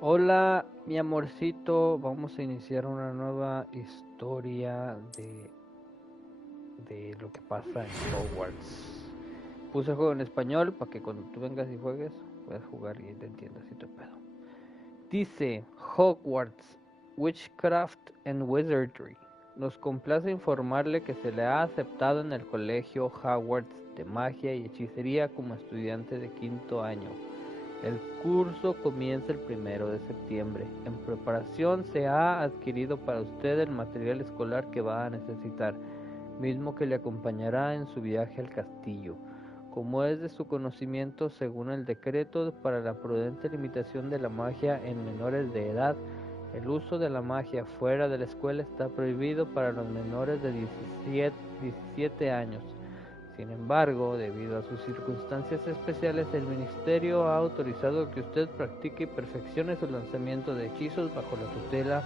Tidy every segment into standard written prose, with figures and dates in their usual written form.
Hola, mi amorcito. Vamos a iniciar una nueva historia de lo que pasa en Hogwarts. Puse el juego en español para que cuando tú vengas y juegues puedas jugar y te entiendas y todo el pedo. Dice Hogwarts, Witchcraft and Wizardry. Nos complace informarle que se le ha aceptado en el colegio Hogwarts de magia y hechicería como estudiante de quinto año. El curso comienza el 1 de septiembre. En preparación se ha adquirido para usted el material escolar que va a necesitar, mismo que le acompañará en su viaje al castillo. Como es de su conocimiento, según el decreto para la prudente limitación de la magia en menores de edad, el uso de la magia fuera de la escuela está prohibido para los menores de 17 años. Sin embargo, debido a sus circunstancias especiales, el Ministerio ha autorizado que usted practique y perfeccione su lanzamiento de hechizos bajo la tutela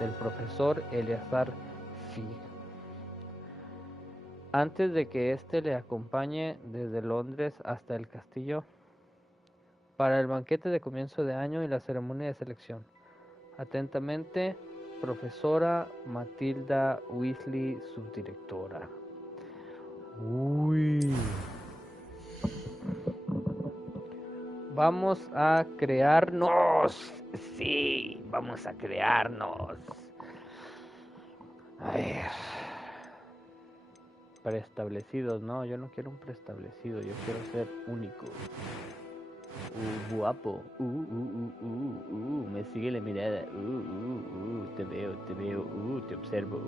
del profesor Eleazar Fig. Antes de que éste le acompañe desde Londres hasta el castillo para el banquete de comienzo de año y la ceremonia de selección. Atentamente, profesora Matilda Weasley, subdirectora. Uy. Vamos a crearnos. Sí, vamos a crearnos. A ver. Preestablecidos, no, yo no quiero un preestablecido, yo quiero ser único. Guapo. Me sigue la mirada. Te veo, te observo.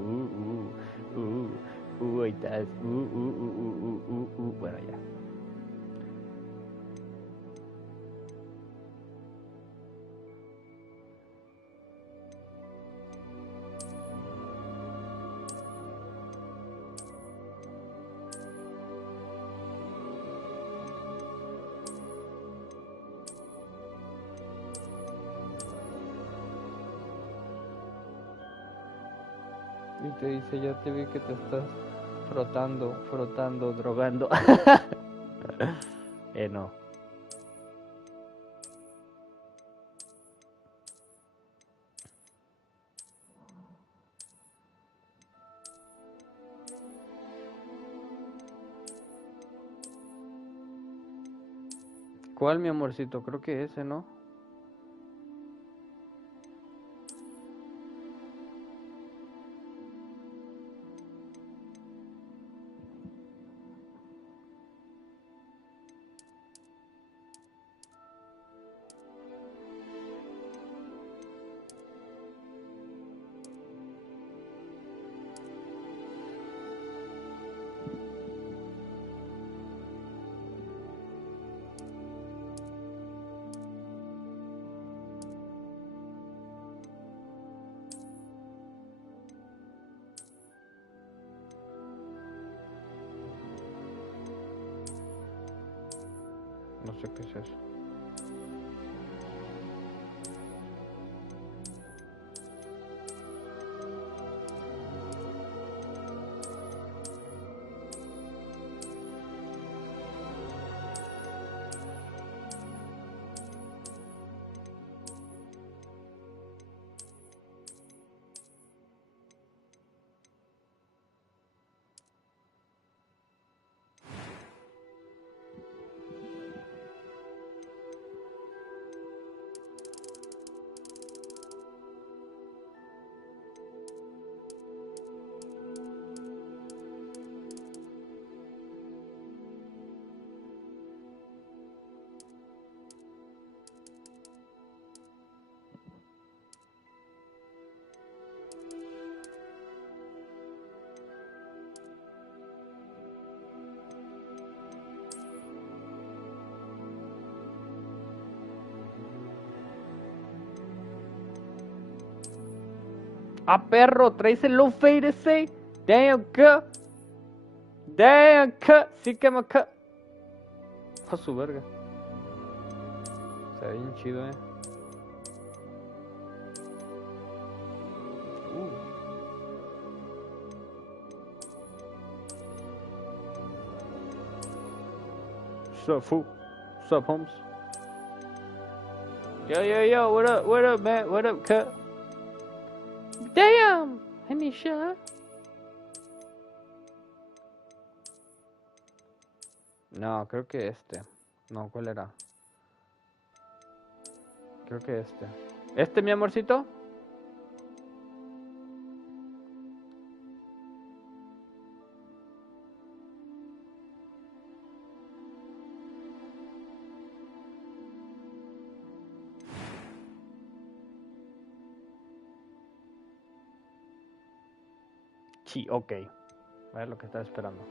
Ahí estás. Bueno, ya. Y te dice, ya te vi que te estás frotando, drogando. No. ¿Cuál, mi amorcito? Creo que ese, ¿no? No sé qué es eso. ¡Ah, perro! ¿Traes el low fade ese? Damn, que. Damn, que. Sí que me que. A su verga. Se ve bien chido, Sup, Holmes? Yo, what up, man? What up, cut? Damn! Anisha. No, creo que este. No, ¿cuál era? Creo que este. ¿Este, mi amorcito? Sí, ok. A ver lo que estaba esperando.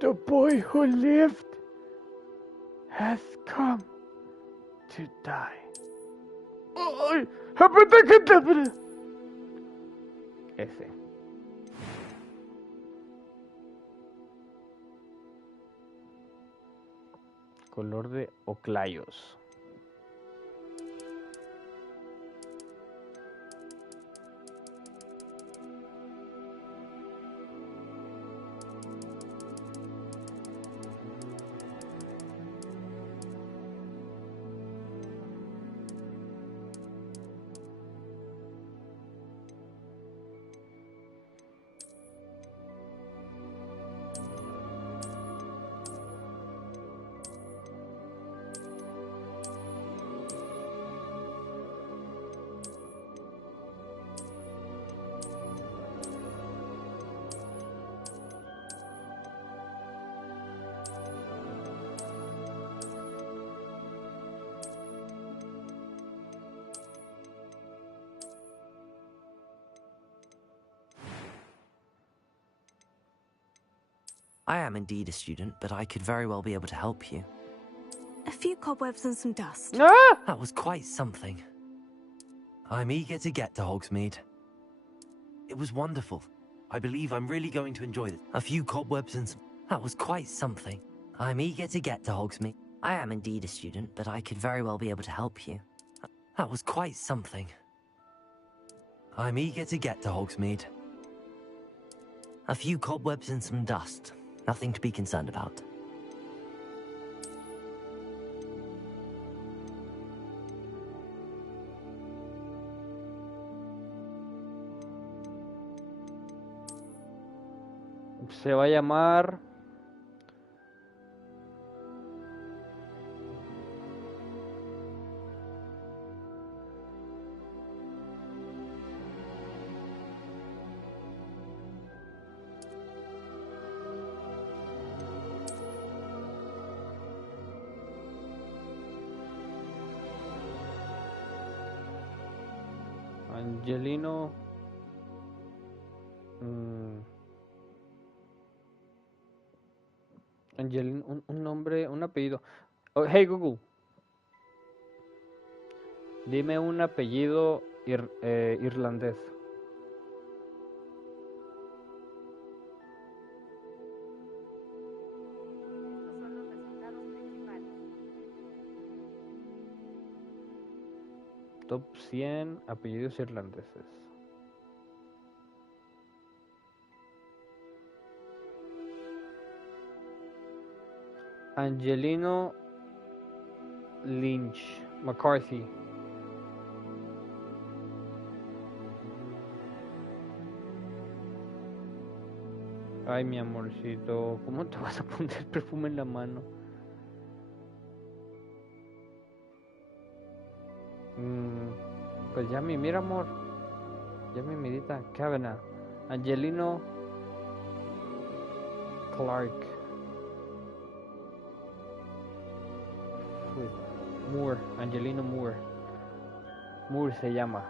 The boy who lived has come to die. ¡Ay! Ese. Color de oclayos. I am indeed a student, but I could very well be able to help you. A few cobwebs and some dust. ¡Ah! That was quite something. I'm eager to get to Hogsmeade. It was wonderful. I believe I'm really going to enjoy it. A few cobwebs and some... That was quite something. I'm eager to get to Hogsmeade. I am indeed a student, but I could very well be able to help you. That was quite something. I'm eager to get to Hogsmeade. A few cobwebs and some dust. Nothing to be concerned about. Se va a llamar... Angelino... Angelino, un nombre, un apellido. Oh, hey Google, dime un apellido irlandés. Estos son los resultados principales. Top 100 apellidos irlandeses. Angelino Lynch McCarthy. Ay, mi amorcito, ¿cómo te vas a poner perfume en la mano? Pues ya mira amor. Ya mi mirita. Kavanaugh. Angelino Clark. Moore. Angelino Moore. Moore se llama.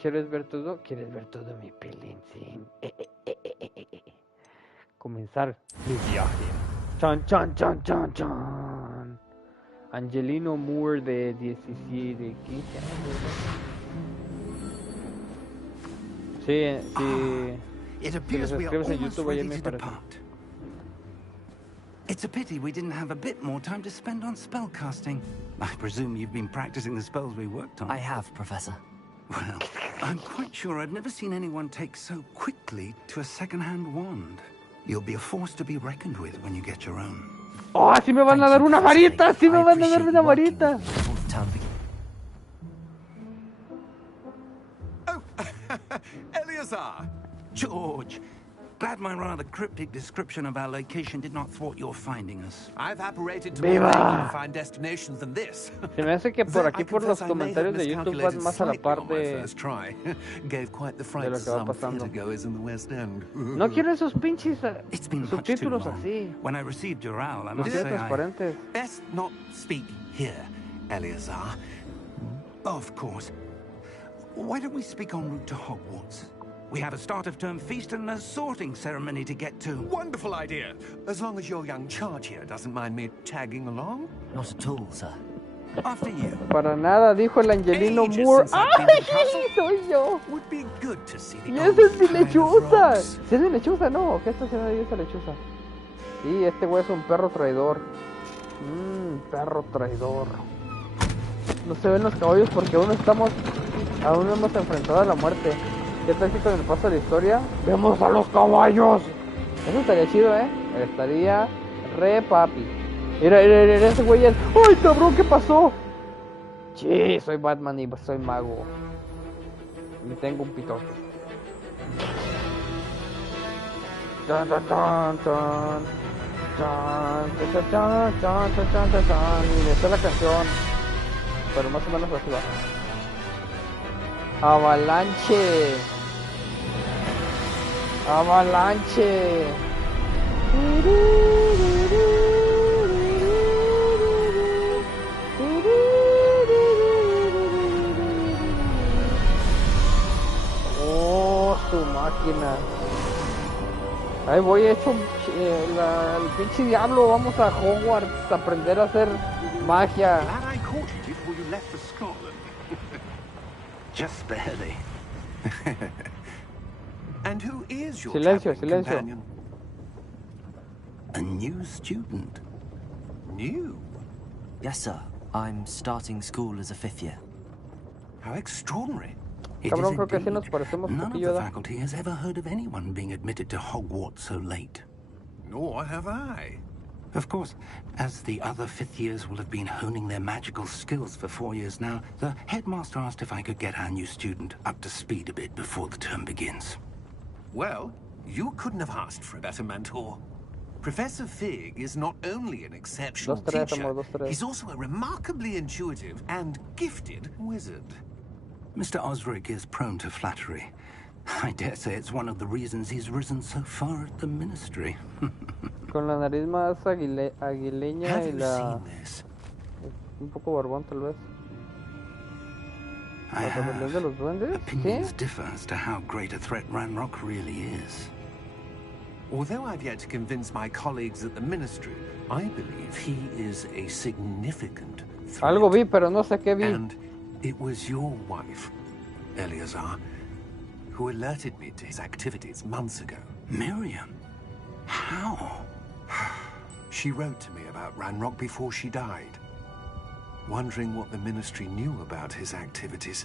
¿Quieres ver todo? ¿Quieres ver todo mi pelín? Comenzar mi viaje. Chan, chan, chan, chan, chan. Angelino Moore de 17, 15 años. Sí. It Si appears los we are escribes en almost YouTube, ahí ready me to parece. depart. It's a pity we didn't have a bit more time to spend on spellcasting. I presume you've been practicing the spells we worked on. I have, Professor. Well, I'm quite sure I've never seen anyone take so quickly to a second-hand wand. You'll be a force to be reckoned with when you get your own. ¡Oh, sí me van a dar una varita! ¡Sí me van a dar una varita! Oh, Eleazar! George! Glad my rather cryptic description of our location did not thwart your finding us. I've apparated to ¡Viva! more magnified destinations than this. Se me hace que por aquí, I por los confess I may have comentarios de YouTube, van miscalculated más a la slightly on parte my first try. Gave quite the fright lo to que va some pasando. theatergoers in the West End. No quiero esos pinches It's been much too subtítulos long. así. When I received your owl, I Los must quiero say transparentes. Best not speak here, Eleazar. Of course. Why don't we speak en route to Hogwarts? We have a start-of-term feast and a sorting ceremony to get to. Wonderful idea. As long as your young charge here doesn't mind me tagging along. Not at all, sir. After you. Para nada, dijo el Angelino Ages Moore. since I've been to the ¡Ay, castle. soy yo! Would be good to see the ¡Y old esa es mi Pile of lechuza! Rocks. ¿Sí es mi lechuza? No, ¿qué está haciendo ahí esa lechuza? Sí, este güey es un perro traidor. Perro traidor. No se ven los caballos porque aún no hemos enfrentado a la muerte. ¿Qué tal si con el paso de la historia vemos a los caballos? Eso estaría chido, Estaría re papi. Mira, ese güey es... ¡Ay, cabrón, qué pasó! Sí, soy Batman y soy mago. Y tengo un pitote. Tan, tan, tan, tan. Tan, tan, tan, tan, tan, tan, tan, tan. Y esa es la canción. Pero más o menos así va. Avalanche. Avalanche. Oh, su máquina. Ahí voy hecho el pinche diablo. Vamos a Hogwarts a aprender a hacer magia. Glad I caught you before you left for Scotland. Just barely. And who is your Silencio, traveling silencio. companion? A new student. New? Yes, sir. I'm starting school as a 5th year. How extraordinary. It Cabrón, is creo que sí indeed. nos parecemos un None of poquillo, the ¿verdad? faculty has ever heard of anyone being admitted to Hogwarts so late. Nor have I. Of course, as the other 5th years will have been honing their magical skills for 4 years now, the headmaster asked if I could get our new student up to speed a bit before the term begins. Well, you couldn't have asked for a better mentor. Professor Fig is not only an exceptional Dos, tres, teacher, amor, dos, tres. he's also a remarkably intuitive and gifted wizard. Mr. Osric is prone to flattery. I dare say it's one of the reasons he's risen so far at the ministry. Con la nariz más aguileña Have y you la... seen this? Un poco barbón tal vez. I ¿La rebelión de have. los duendes? Opinions ¿Qué? differ as to how great a threat Ranrock really is. Although I've yet to convince my colleagues at the ministry, I believe he is a significant threat. Algo vi, pero no sé qué vi. And it was your wife, Eleazar, who alerted me to his activities months ago. Miriam? How? She wrote to me about Ranrock before she died, wondering what the ministry knew about his activities.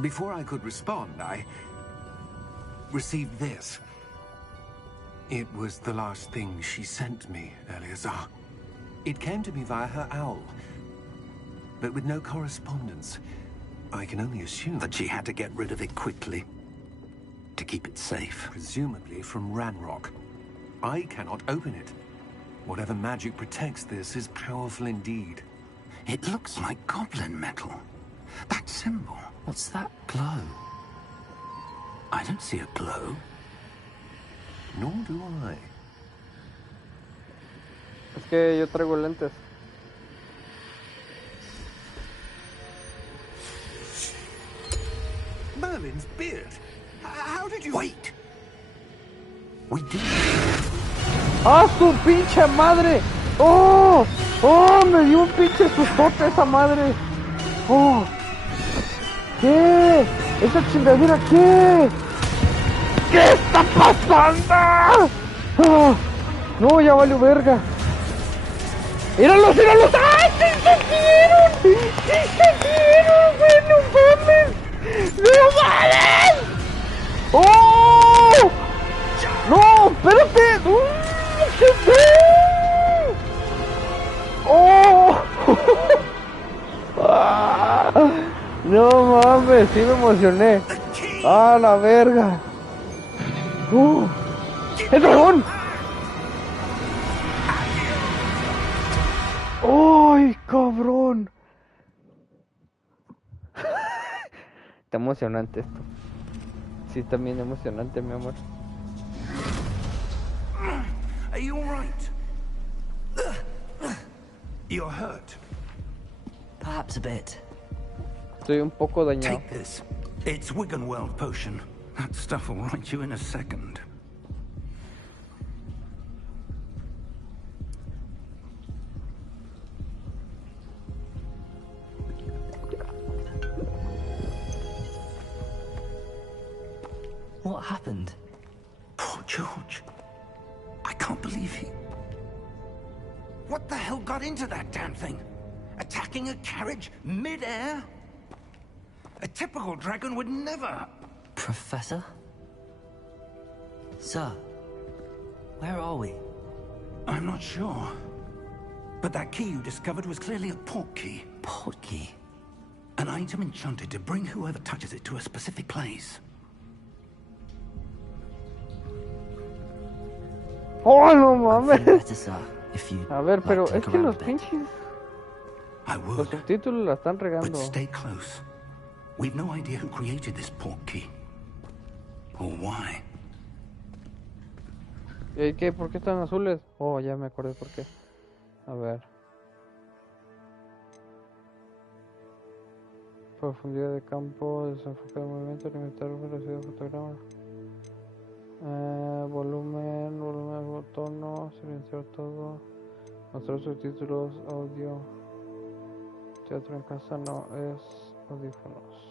Before I could respond, I received this. It was the last thing she sent me, Eleazar. It came to me via her owl, but with no correspondence. I can only assume That she had to get rid of it quickly to keep it safe. presumably from Ranrock. I cannot open it. Whatever magic protects this is powerful indeed. It looks like goblin metal. That symbol. What's that glow? I don't see a glow. Nor do I. Es que yo traigo lentes. Merlin's beard. How did you... Wait! We did. ¡Ah, su pinche madre! ¡Oh! ¡Oh! Me dio un pinche sustote esa madre. ¡Oh! ¿Qué? ¿Esa chingadera qué? ¿Qué está pasando? ¡Ah! No, ya valió verga. ¡Míralos, míralos! ¡Ay, sí se vieron! ¡Sí se vieron, güey! ¡No mames! ¡No mames! ¡Oh! ¡No! ¡Espérate! ¡No! ¡Qué feo! ¡Oh! Ah, no mames, sí me emocioné. ¡Ah, la verga! ¡El dragón! ¡Ay, cabrón! Está emocionante esto. Sí, está bien emocionante, mi amor. Are you all right? You're hurt. Perhaps a bit. Estoy un poco dañado. Take this. It's Wiggenweld potion. That stuff will right you in a second. What happened? Poor George. I can't believe he... What the hell got into that damn thing? Attacking a carriage mid-air? A typical dragon would never... Professor? Sir, where are we? I'm not sure. But that key you discovered was clearly a port key. Port key? An item enchanted to bring whoever touches it to a specific place. ¡Oh, no I'm mames! feeling better, sir. If you A ver, pero like, es take que around los a bit. pinches... I Los would, subtítulos la están but regando. stay close. We've no idea who created this port key. Or why. ¿Y qué? ¿Por qué están azules? Oh, ya me acordé por qué. A ver. Profundidad de campo, desenfoque de movimiento, limitar velocidad de fotograma. Volumen, tono, silenciar todo. Mostrar subtítulos, audio. Teatro en casa no es audífonos.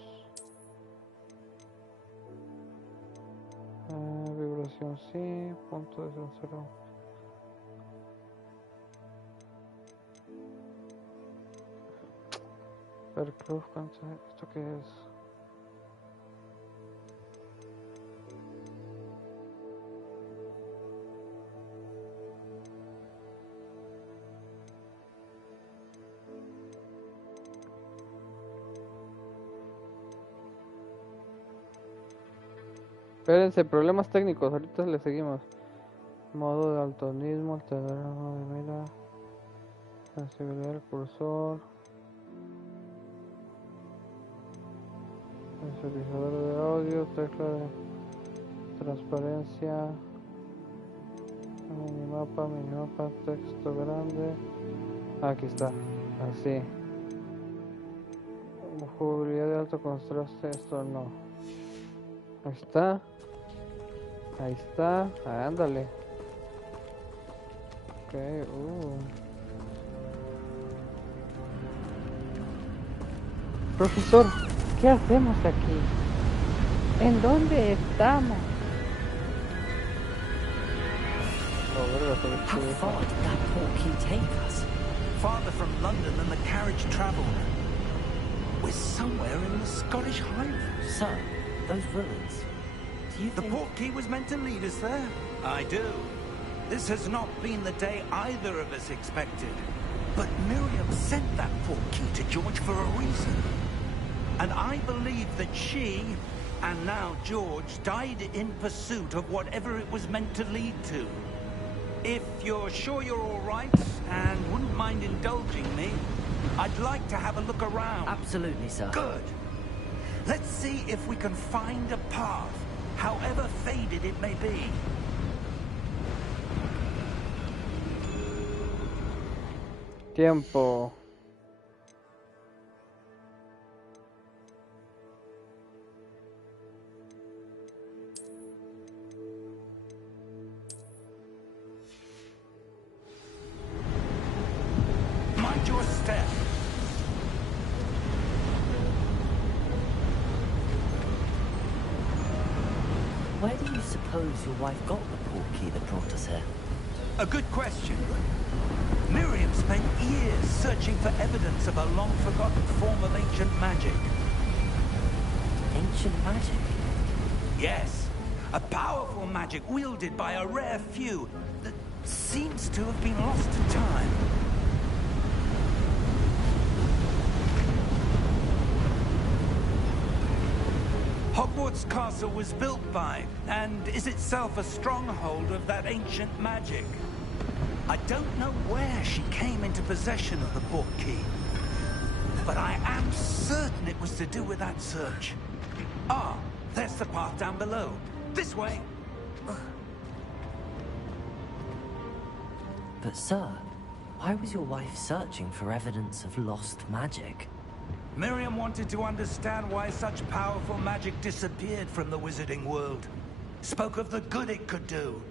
Vibración sí, punto de cero. Perclub, ¿esto qué es? Espérense, problemas técnicos, ahorita le seguimos. Modo de daltonismo, alterar el modo de mira. Sensibilidad del cursor. Visualizador de audio, tecla de transparencia. Minimapa, texto grande. Aquí está, así. Jugabilidad de alto contraste, esto no. Ahí está. Ahí está. Ándale. Ok, Profesor, ¿qué hacemos aquí? ¿En dónde estamos? How far did that port key take us? Farther from London than the carriage travelled. We're somewhere in the Scottish Highlands. Sir, those ruins. Do you The think... port key was meant to lead us there? I do. This has not been the day either of us expected. But Miriam sent that port key to George for a reason. And I believe that she, and now George, died in pursuit of whatever it was meant to lead to. If you're sure you're all right and wouldn't mind indulging me, I'd like to have a look around. Absolutely, sir. Good. Let's see if we can find a path, however faded it may be. Tiempo. Mind your step. Where do you suppose your wife got the portkey that brought us here? A good question. Miriam spent years searching for evidence of a long-forgotten form of ancient magic. Ancient magic? Yes, a powerful magic wielded by a rare few that seems to have been lost to time. Hogwarts Castle was built by, and is itself a stronghold of that ancient magic. I don't know where she came into possession of the portkey, but I am certain it was to do with that search. Ah, there's the path down below. This way. But sir, why was your wife searching for evidence of lost magic? Miriam wanted to understand why such powerful magic disappeared from the wizarding world. Spoke of the good it could do.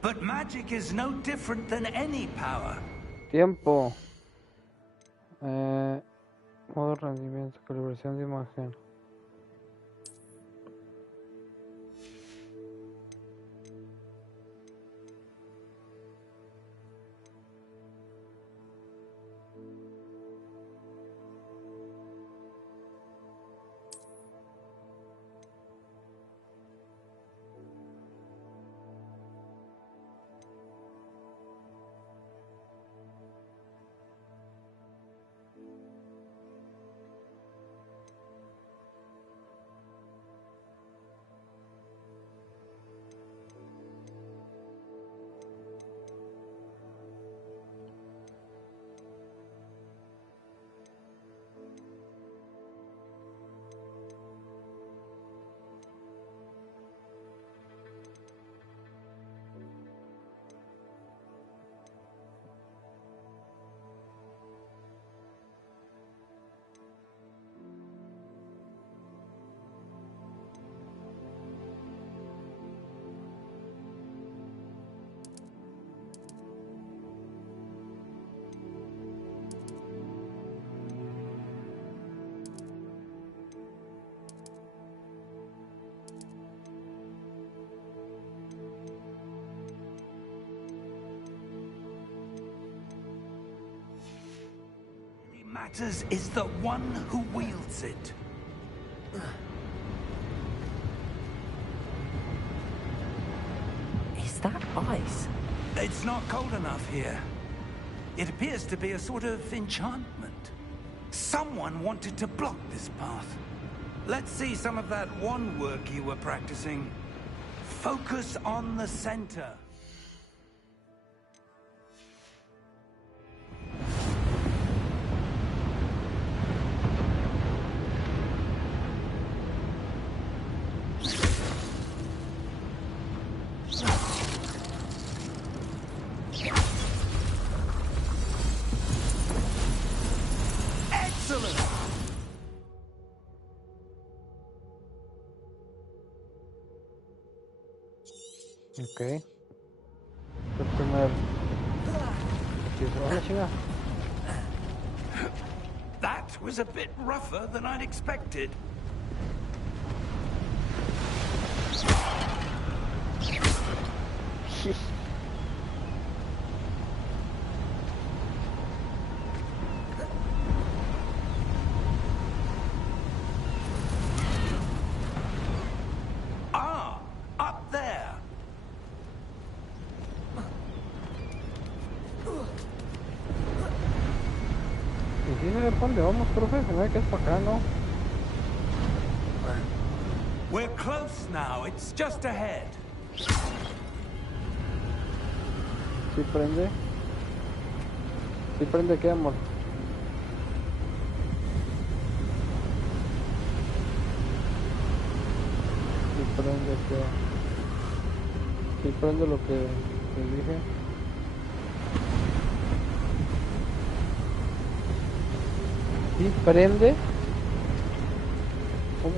But magic is no different than any power. Tiempo. Modo rendimiento, calibración de imagen. Matters is the one who wields it. Is that ice? It's not cold enough here. It appears to be a sort of enchantment. Someone wanted to block this path. Let's see some of that wand work you were practicing. Focus on the center. Excellent! Ok. El primer. Hola, chinga. That was a bit rougher than I'd expected. Ah, up there. Y sí, ¿para dónde vamos, profe? Se me ve que es para acá, ¿no? We're close now. It's just ahead. ¿Sí prende? ¿Sí prende qué, amor? ¿Sí prende qué? ¿Sí prende lo que te dije? ¿Sí prende? ¿Cómo?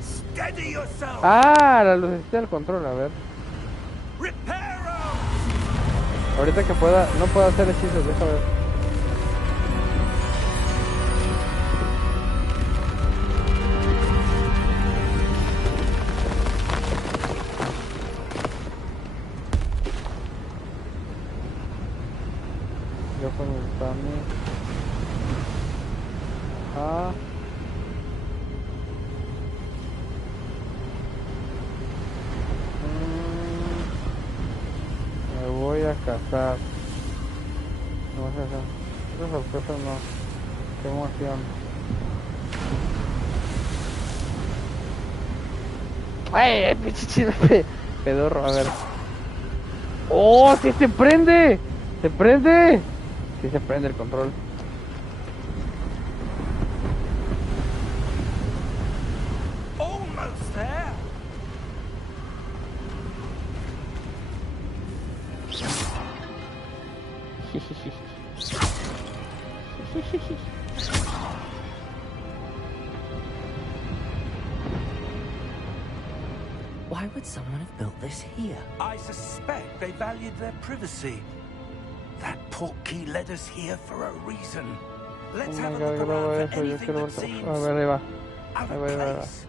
Steady yourself. Ah, la lucecita del control, a ver. Reparo. Ahorita que pueda, no puedo hacer hechizos, deja ver. Yo con el Tami. Ajá. Me voy a casar. No sé, esas sorpresas no. Qué emoción. ¡Ay, pinche chido pedorro! A ver. ¡Oh, sí se prende! ¡Se prende! Sí se prende el control. Almost there. Why would someone have built this here? I suspect they valued their privacy. That portkey led us here for a reason. Let's Oh have my a God, look graba around for eso, yo anything quiero that ver. seems A ver, ahí va. out Ahí of va, ahí va, ahí va. place.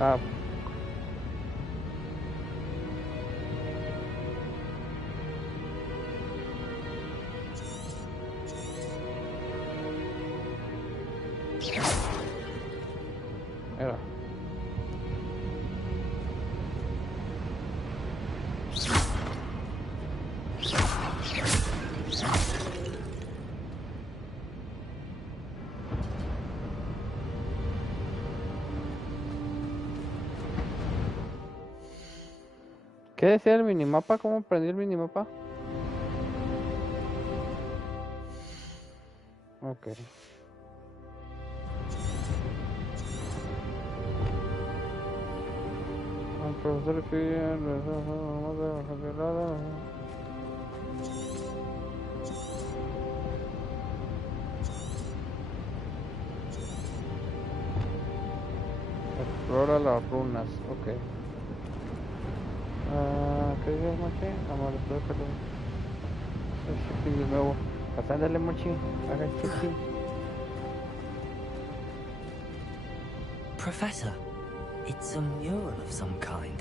Ah. Era. ¿Qué decía el minimapa? ¿Cómo aprendí el minimapa? Ok. El profesor escribe normas de la cancelada. Explora las runas. Ok. ¿Qué dices, Mochi? Amor, estoy perdón. El shipping de nuevo. Pasándole, Mochi. Haga el shipping. Professor, it's a mural of some kind.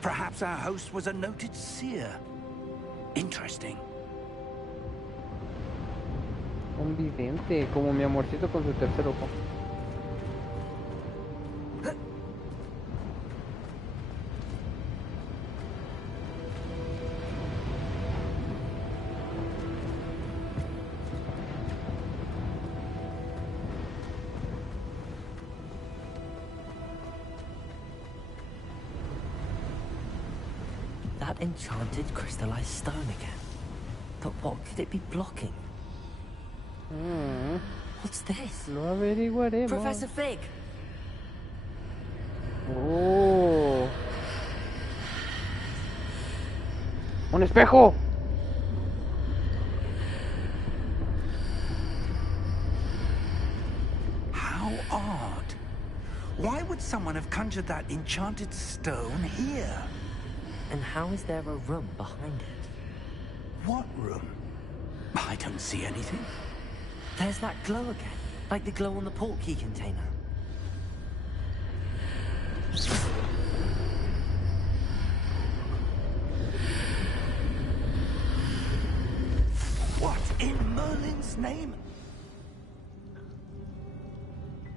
Perhaps our host was a noted seer. Interesting. Un vidente, como mi amorcito con su tercer ojo. That enchanted crystallized stone again. But what could it be blocking? What's this? Lo averiguaremos. Professor Fig! Oh. ¡Un espejo! How odd. Why would someone have conjured that enchanted stone here? And how is there a room behind it? What room? I don't see anything. There's that glow again, like the glow on the portkey container. What in Merlin's name?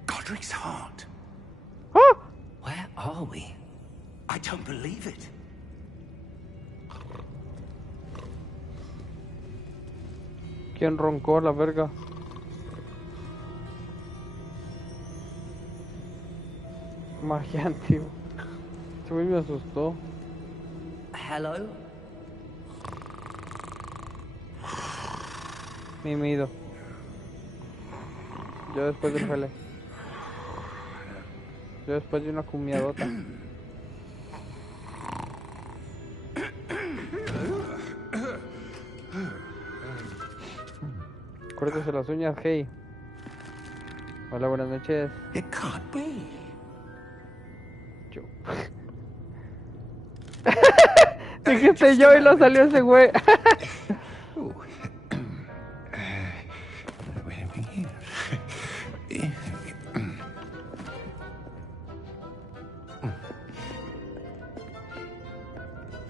Godric's heart. ¡Ah! Where are we? I don't believe it. ¿Quién roncó la verga? Magia antigua. Se me asustó. Hello? Mimido. Yo después del jale. Yo después de una cumiadota. Córtese las uñas, hey. Hola, buenas noches. It can't be. Yo. Dijiste yo y lo salió ese güey. Ooh. Wait a minute.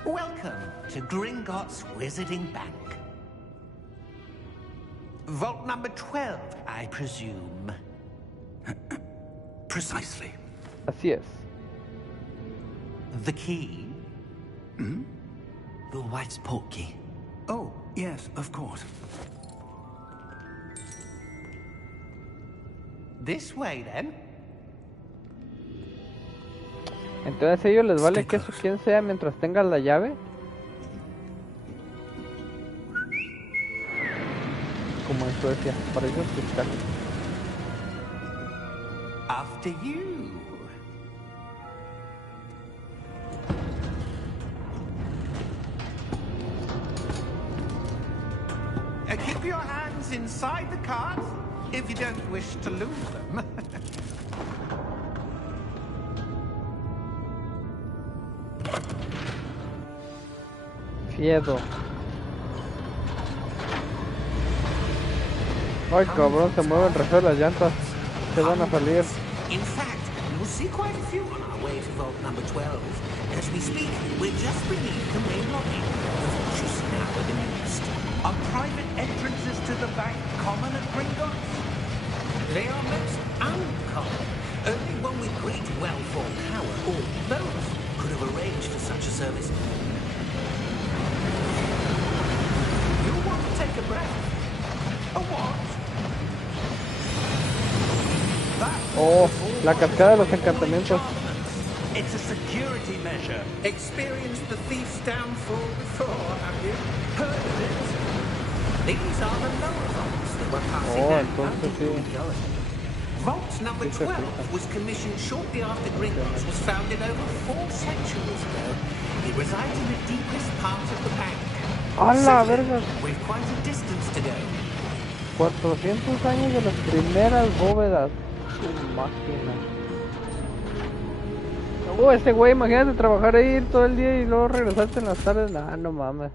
Welcome to Gringotts Wizarding Bank. Vault number 12, I presume. Precisely. Así es. The key? Your wife's portkey. Oh, yes, of course. This way, then. Entonces a ellos les vale que eso quien sea mientras tengas la llave. Como en Suecia, paraísos fiscales. After you. Keep your hands inside the cards if you don't wish to lose them. Fiedo. Ay, cabrón, se mueven re feo las llantas. Se van a salir. In fact, you'll see quite a few on our way to vault number 12. As we speak, we're just beneath the main lobby. The vault you see now are the newest. Are private entrances to the bank common at Gringotts? They are most uncommon. Only one with great wealth or power, or both, could have arranged for such a service. You'll want to take a breath. A what? Oh, la cascada de los encantamientos. It's a security measure. Experienced the thief's downfall before, have you? Heard of it? These are the lower vaults that were passing out entonces sí. Vault number 12 was commissioned shortly after Gringotts was founded over 4 centuries ago. It resides in the deepest part of the bank. ¡A la verga! With quite a distance to go. 400 años de las primeras bóvedas. Su máquina. Ese güey, imagínate trabajar ahí ir todo el día y luego regresarte en las tardes. Nah, no mames.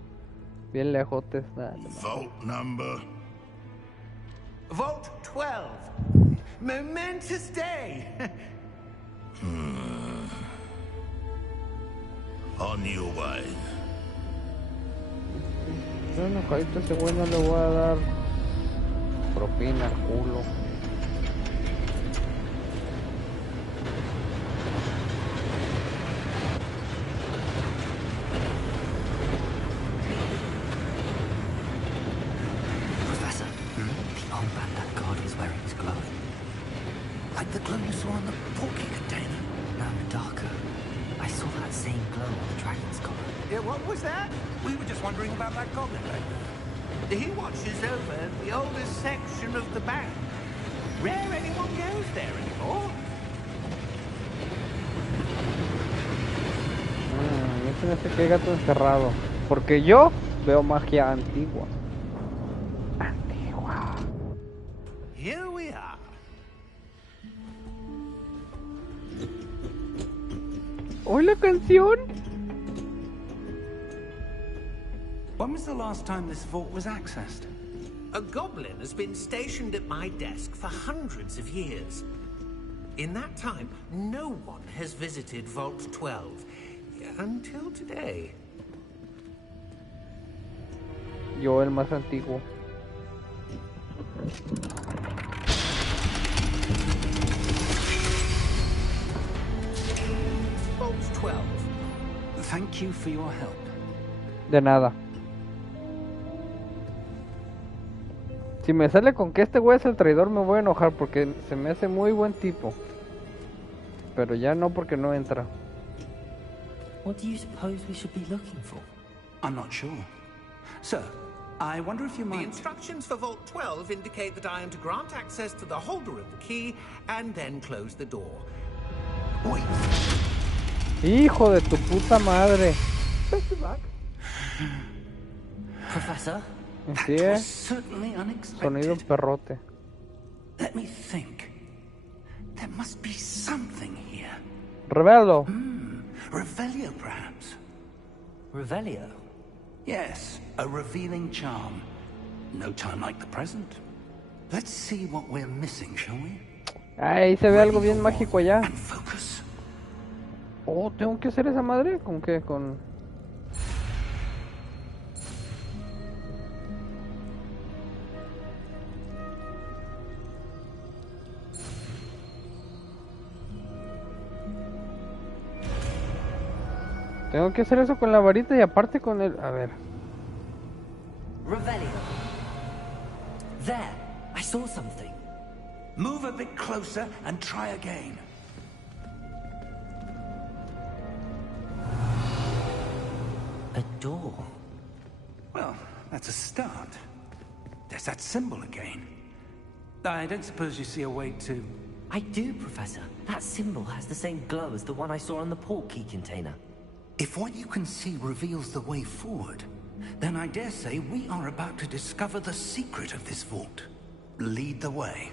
Bien lejotes. Nah, no mames. Vault number. Vault 12. Momentous day. On your way. Yo enojadito a ese güey no le voy a dar propina, culo. Professor, the armband that guard is wearing is glowing. Like the glow you saw on the porky container. No, darker. I saw that same glow on the dragon's collar. Yeah, what was that? We were just wondering about that goblin back there. He watches over the oldest section of the bank. Rare anyone goes there anymore. Ese no sé qué gato encerrado. Porque yo veo magia antigua. Antigua. Here we are. ¿Oye la canción? When was the last time this vault was accessed? A goblin has been stationed at my desk for hundreds of years. In that time, no one has visited Vault 12 until today. Yo el más antiguo. Vault 12. Thank you for your help. De nada. Si me sale con que este güey es el traidor, me voy a enojar porque se me hace muy buen tipo. Pero ya no, porque no entra. What do you suppose we should be looking for? I'm not sure. Sir, I wonder if you The might... instructions for Vault 12 indicate that I am to grant access to the holder of the key and then close the door. Wait. Hijo de tu puta madre. Professor? Sí, That was certainly Sonido unexpected. perrote. Let me think. There must be something here. Revélalo. Revelio, perhaps. Revelio? Yes, a revealing charm. No time like the present. Let's see what we're missing, shall we? Ahí se ve algo bien mágico allá. And focus. Oh, ¿tengo que hacer esa madre? ¿Con qué? Con... Tengo que hacer eso con la varita y aparte con el... A ver. Revelio. There, I saw something. Move a bit closer and try again. A door. Well, that's a start. There's that symbol again. I don't suppose you see a way to... I do, Professor. That symbol has the same glow as the one I saw on the port key container. If what you can see reveals the way forward, then I dare say we are about to discover the secret of this vault. Lead the way.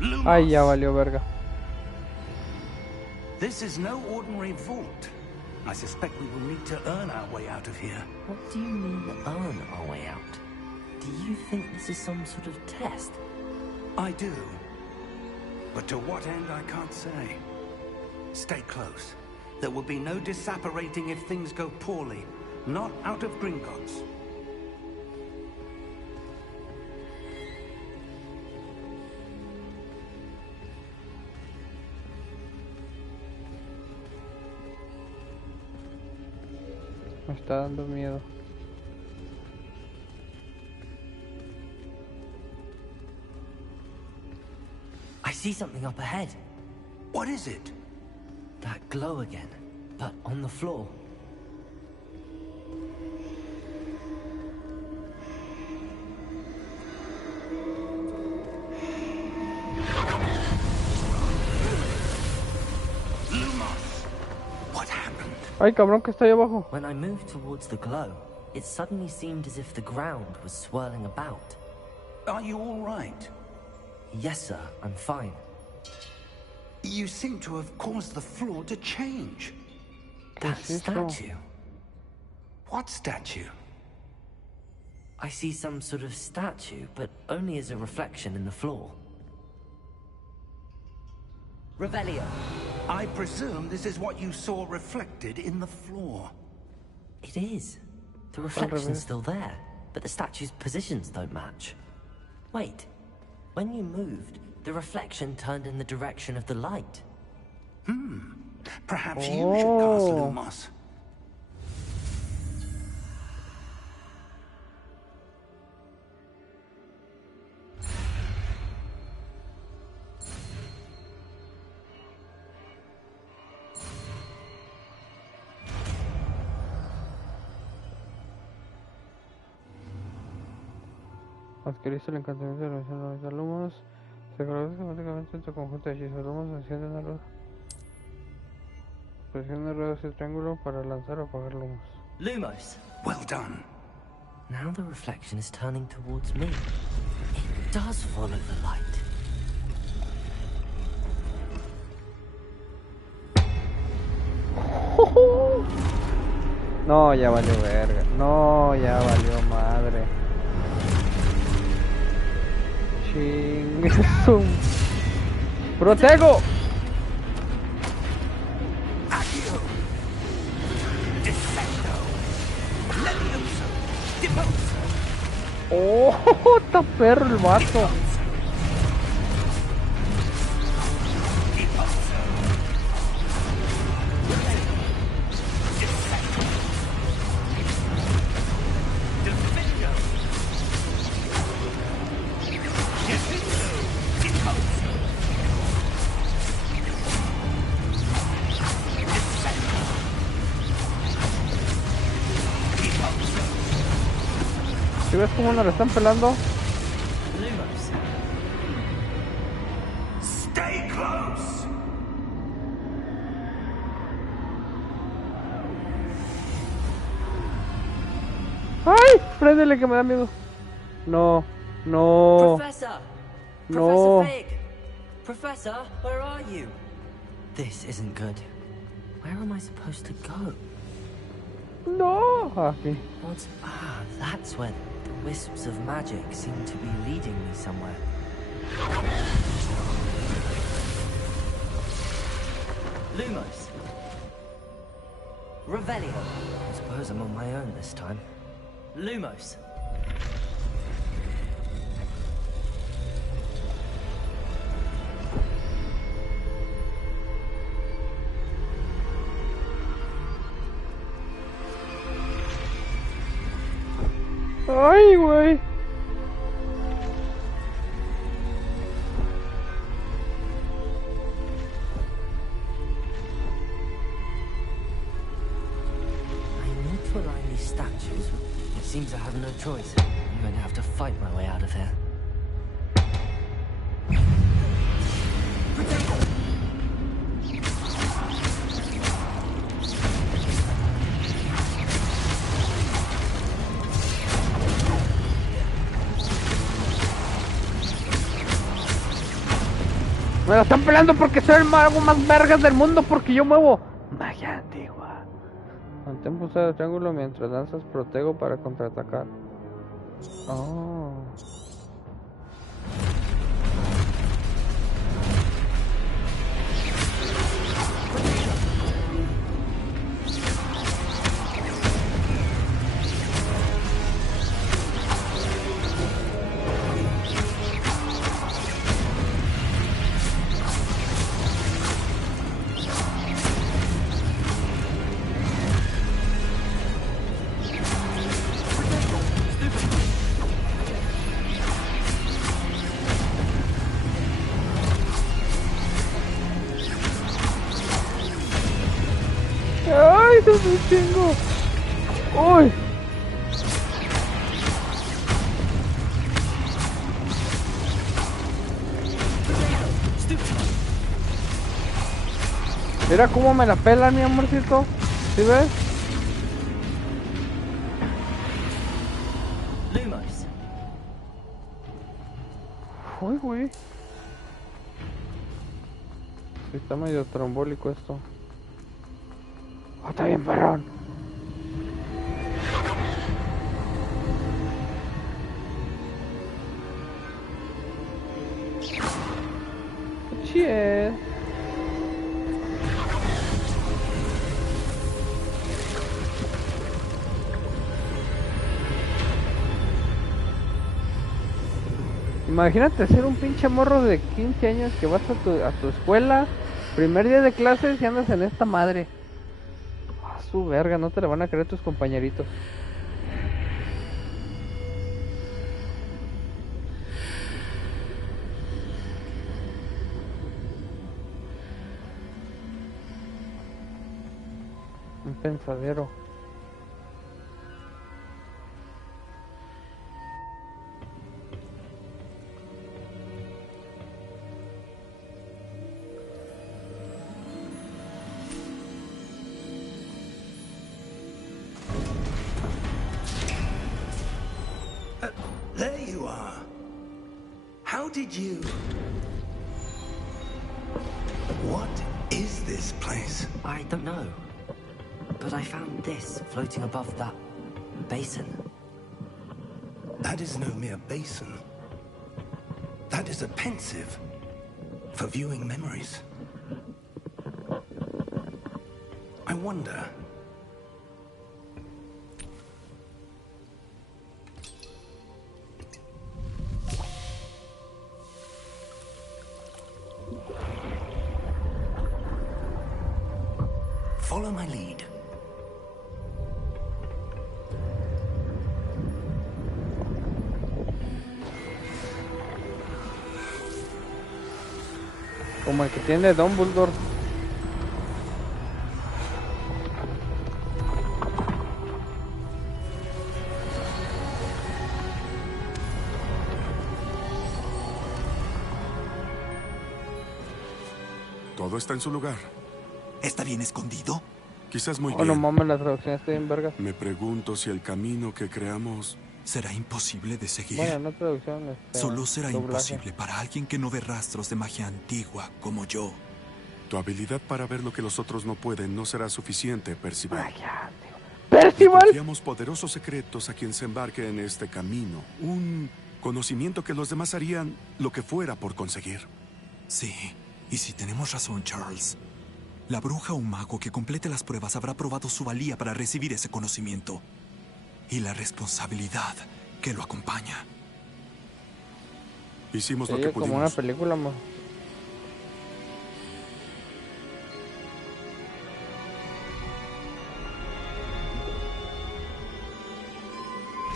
Lumos. Ay, ya valió verga. This is no ordinary vault. I suspect we will need to earn our way out of here. What do you mean, earn our way out? Do you think this is some sort of test? I do. But to what end, I can't say. Stay close. There will be no disapparating if things go poorly. Not out of Gringotts. Me está dando miedo. I see something up ahead. What is it? That glow again, but on the floor. Lumos! What happened? Ay, cabrón, que está ahí abajo. When I moved towards the glow, it suddenly seemed as if the ground was swirling about. Are you all right? Yes, sir, I'm fine. You seem to have caused the floor to change. That es eso? statue. What statue? I see some sort of statue, but only as a reflection in the floor. Revelio. I presume this is what you saw reflected in the floor. It is. The reflection's still there, but the statue's positions don't match. Wait. When you moved, the reflection turned in the direction of the light. Perhaps you should cast Lumos. Adquiriste el encantamiento de los alumnos. Se coloca automáticamente en tu conjunto de hechizos. Lumos enciende una luz. Presiona ruedas y triángulo para lanzar o apagar lumos. Lumos. Well done. Now the reflection is turning towards me. It does follow the light. No, ya valió verga. No, ya valió madre. Chingue. ¡Protego! Accio. Defecto. Levioso. Deposo. ¡Oh! Está perro el vato. ¿Sí ves cómo nos lo están pelando? Lumos. Stay close! ¡Ay! Préndele que me da miedo. No, no, Professor! no. Professor Fig! Professor, where are you? This isn't good. Where am I supposed to go? No. Aquí. What? Ah, that's where the wisps of magic seem to be leading me somewhere. Lumos. Revelio. I suppose I'm on my own this time. Lumos. Ay, güey. I need to align these statues. It seems I have no choice. I'm going to have to fight my way out of here. Me la están peleando porque soy el mago más vergas del mundo porque yo muevo magia antigua. Mantén pulsado el triángulo mientras lanzas protego para contraatacar. Oh. ¡Ay, eso es un chingo! ¡Uy! Mira cómo me la pela, mi amorcito. ¿Sí ves? Lumos. Uy, güey. Sí, está medio trombólico esto. Está bien, perrón. Cheers. Imagínate ser un pinche morro de 15 años que vas a tu escuela, primer día de clases y andas en esta madre. A su verga, no te la van a creer tus compañeritos. Un pensadero. There you are. How did you... What is this place? I don't know. But I found this floating above that basin. That is no mere basin. That is a pensive for viewing memories. I wonder... Follow my lead. Como el que tiene Dumbledore. Todo está en su lugar. ¿Está bien escondido? Quizás muy Oh, no bien. mames, la traducción está bien verga. Me pregunto si el camino que creamos... Será imposible de seguir. Bueno, no traducción, Solo será doblaje. imposible para alguien que no ve rastros de magia antigua como yo. Tu habilidad para ver lo que los otros no pueden no será suficiente, Percival. Magia, tío. Le ¡Percival! confiamos poderosos secretos a quien se embarque en este camino. Un conocimiento que los demás harían lo que fuera por conseguir. Sí, y si tenemos razón, Charles, la bruja o mago que complete las pruebas habrá probado su valía para recibir ese conocimiento. Y la responsabilidad que lo acompaña. Hicimos lo Sí, que como pudimos. una película, mo.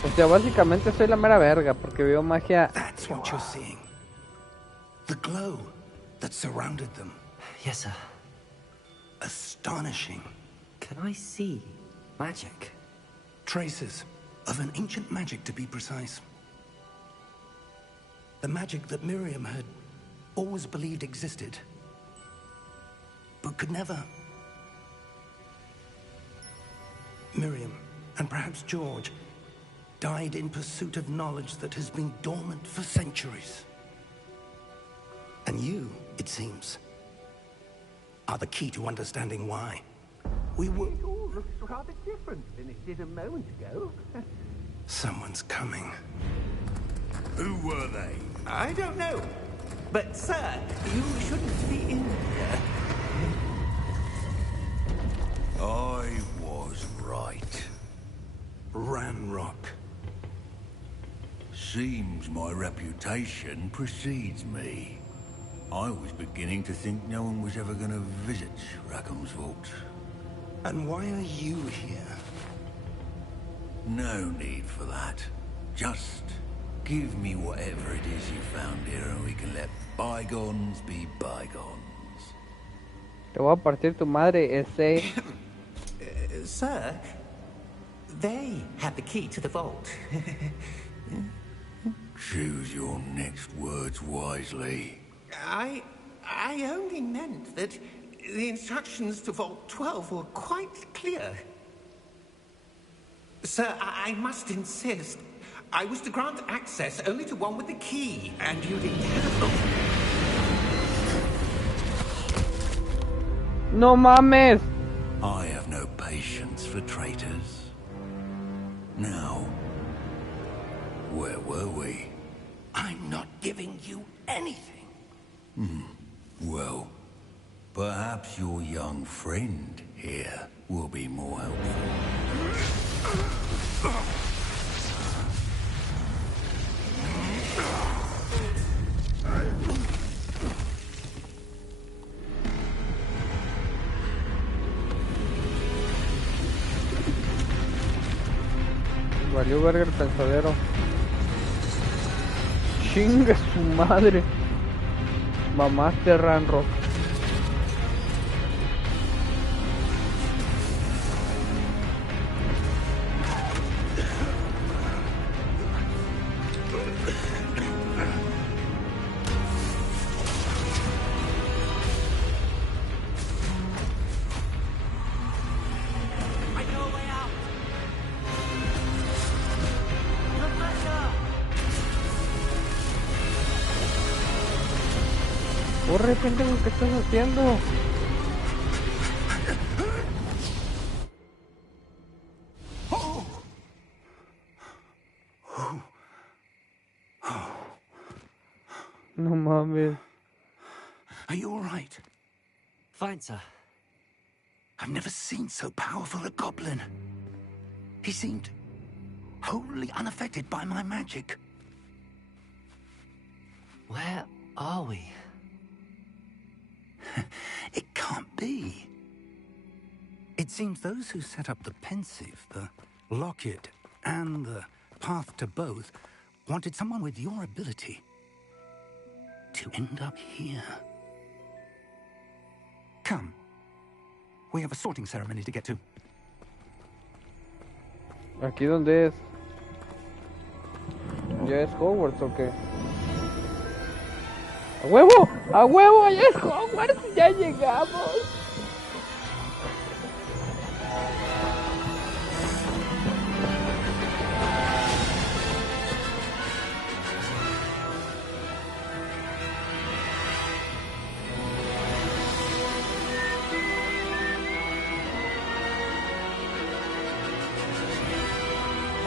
O sea, básicamente soy la mera verga porque veo magia. That's what you're seeing. The glow that surrounded them. Yes, sir. Astonishing. Can I see magic? Traces of an ancient magic, to be precise. The magic that Miriam had always believed existed, but could never. Miriam, and perhaps George, died in pursuit of knowledge that has been dormant for centuries. And you, it seems, are the key to understanding why. We were... It all looks rather different than it did a moment ago. Someone's coming. Who were they? I don't know. But, sir, you shouldn't be in here. I was right. Ranrock. Seems my reputation precedes me. I was beginning to think no one was ever going to visit Rackham's vault. And why are you here? No need for that. Just give me whatever it is you found here and we can let bygones be bygones. Te voy a partir tu madre, ese. Sir, they have the key to the vault. Choose your next words wisely. I only meant that the instructions to Vault 12 were quite clear. Sir, I must insist. I was to grant access only to one with the key, and you didn't have them. No mames. I have no patience for traitors. Now, where were we? I'm not giving you anything. Well, perhaps your young friend here will be more helpful. Valió verga el pensadero. Chinga su madre. Mamaste Ranrock. Corre, pendejo, ¿qué estás haciendo? No mames. Are you all right? Fine, sir. I've never seen so powerful a goblin. He seemed wholly unaffected by my magic. Where are we? It can't be. It seems those who set up the pensive, the locket, and the path to both wanted someone with your ability to end up here. Come. We have a sorting ceremony to get to. ¿Aquí dónde es? ¿Ya es Hogwarts o qué? ¡A huevo! ¡A huevo! ¡Ya es Hogwarts! ¡Ya llegamos!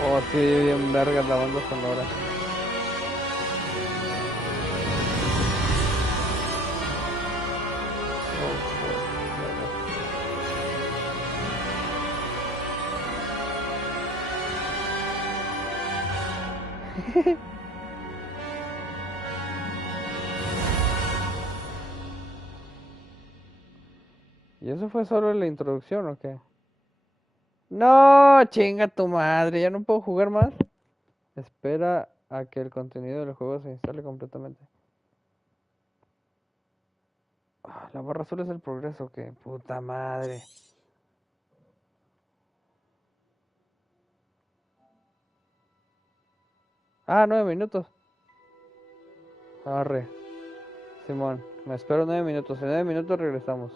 Oh, sí, bien verga la banda sonora. ¿Y eso fue solo la introducción o qué? No, chinga tu madre, ya no puedo jugar más. Espera a que el contenido del juego se instale completamente. Ah, la barra azul es el progreso, qué puta madre. Ah, 9 minutos. Arre, Simón, me espero 9 minutos. En 9 minutos regresamos.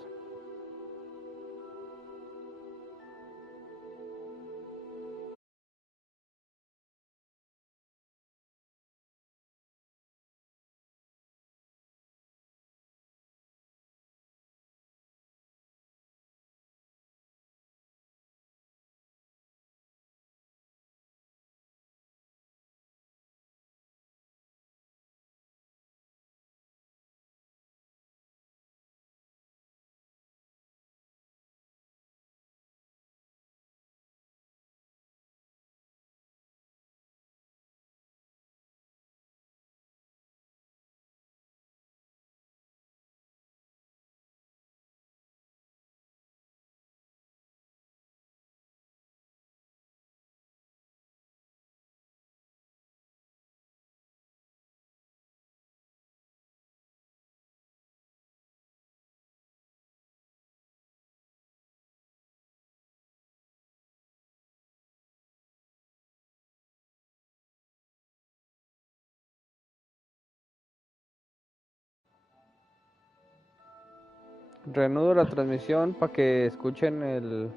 Reanudo la transmisión para que escuchen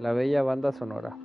la bella banda sonora.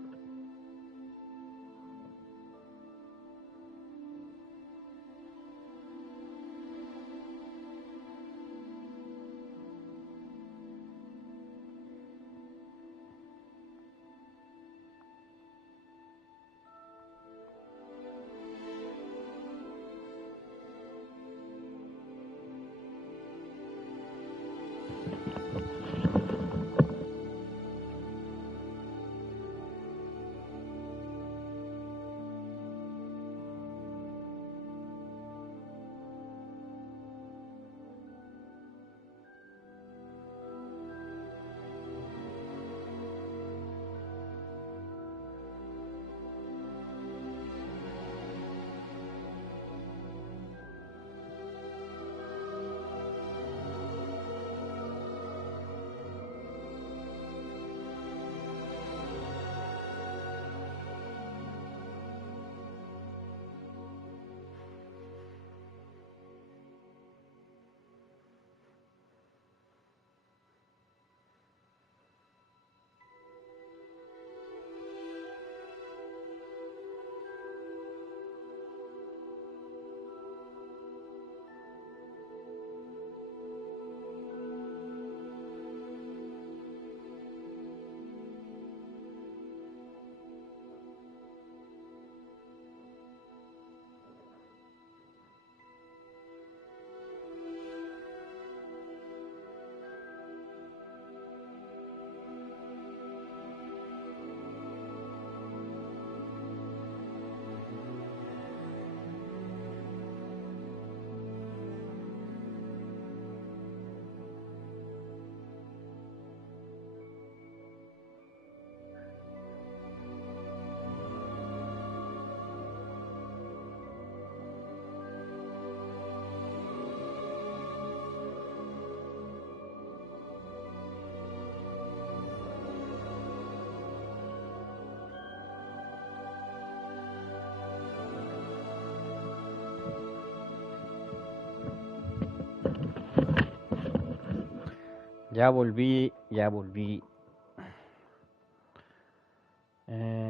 Ya volví.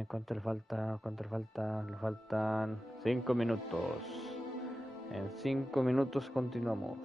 ¿Cuánto le falta? Le faltan 5 minutos. En 5 minutos continuamos.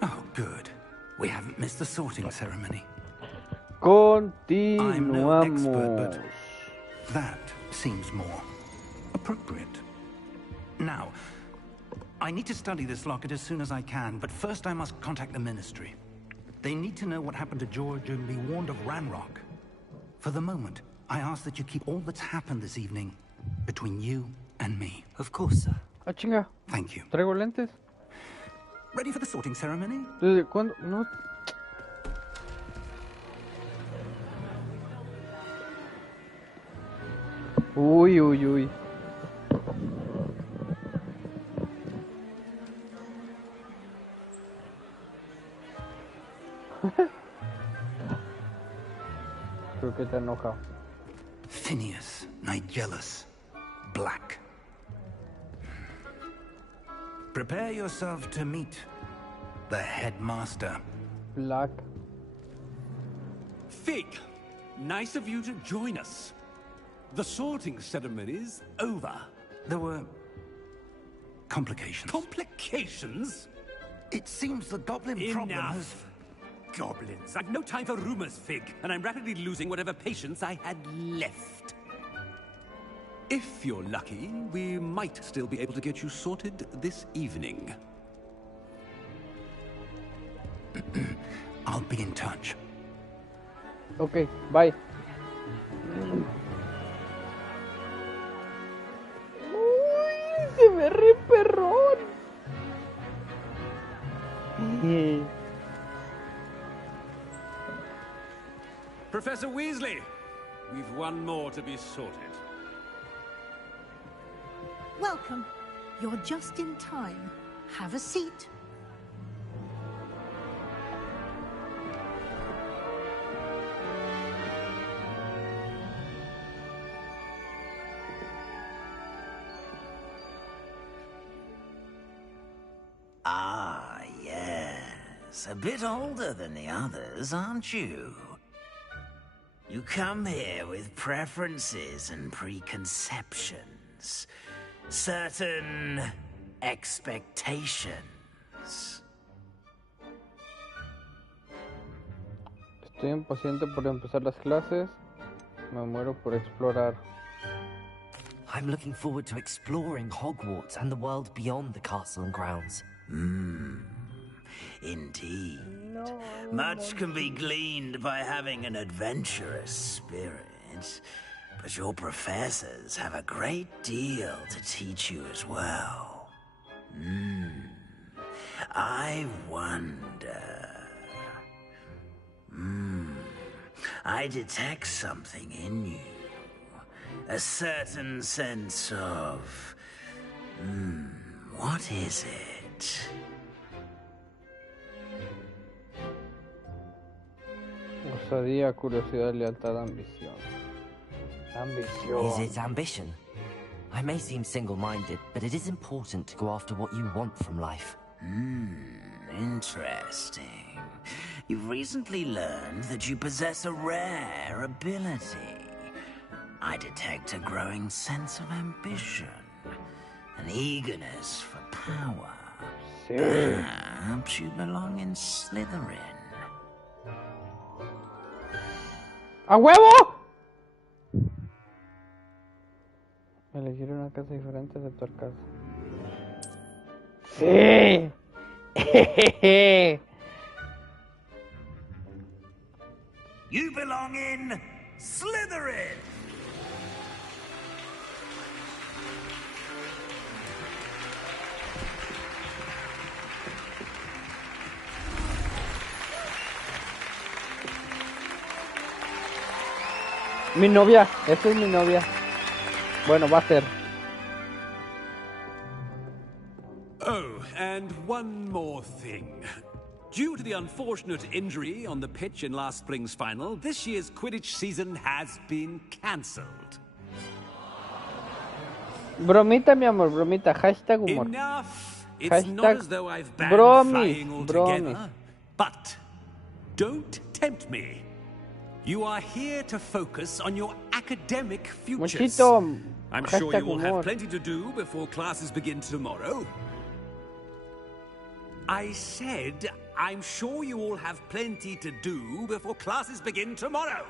Oh, good. We haven't missed the sorting ceremony. Continuamos. That seems more appropriate. Now, I need to study this locket as soon as I can, but first I must contact the Ministry. They need to know what happened to George and be warned of Ranrock. For the moment, I ask that you keep all that's happened this evening between you and me. Of course, sir. Ah, chinga. Thank you. ¿Traigo lentes? Ready for the sorting ceremony? ¿Desde cuándo? No. Uy, uy, uy. Creo que te enoja. Phineas, Nigellus, Black. Prepare yourself to meet the headmaster. Black. Fig, nice of you to join us. The sorting ceremony's over. There were complications. Complications? It seems the goblin problem has... Enough. Goblins. I've no time for rumors, Fig, and I'm rapidly losing whatever patience I had left. If you're lucky, we might still be able to get you sorted this evening. I'll be in touch. Ok, bye. Uy, se ve re perrón. Professor Weasley, we've one more to be sorted. Welcome. You're just in time. Have a seat. Ah, yes. A bit older than the others, aren't you? You come here with preferences and preconceptions. Certain expectations. Estoy impaciente por empezar las clases. Me muero por explorar. I'm looking forward to exploring Hogwarts and the world beyond the castle and grounds. Indeed. Much can be gleaned by having an adventurous spirit, but your professors have a great deal to teach you as well. I wonder... I detect something in you. A certain sense of... what is it? Osadía, curiosidad, lealtad, ambición. Ambición. Is it ambition? I may seem single-minded, but it is important to go after what you want from life. Interesting. You've recently learned that you possess a rare ability. I detect a growing sense of ambition, an eagerness for power. Sí. Perhaps you belong in Slytherin. ¡A huevo! Elegir una casa diferente de tu casa. ¡Sí! You belong in Slytherin! Mi novia, esta es mi novia. Bueno, va a ser. Oh, and one more thing. Due to the unfortunate injury on the pitch in last spring's final, this year's Quidditch season has been cancelled. Bromita, mi amor, bromita. Hashtag humor. Enough! It's Hashtag not as though I've banned bromis, flying altogether. bromis. But don't tempt me. You are here to focus on your academic futures. Monchito, I'm sure hashtag you will humor. have plenty to do before classes begin tomorrow. I said, I'm sure you all have plenty to do before classes begin tomorrow.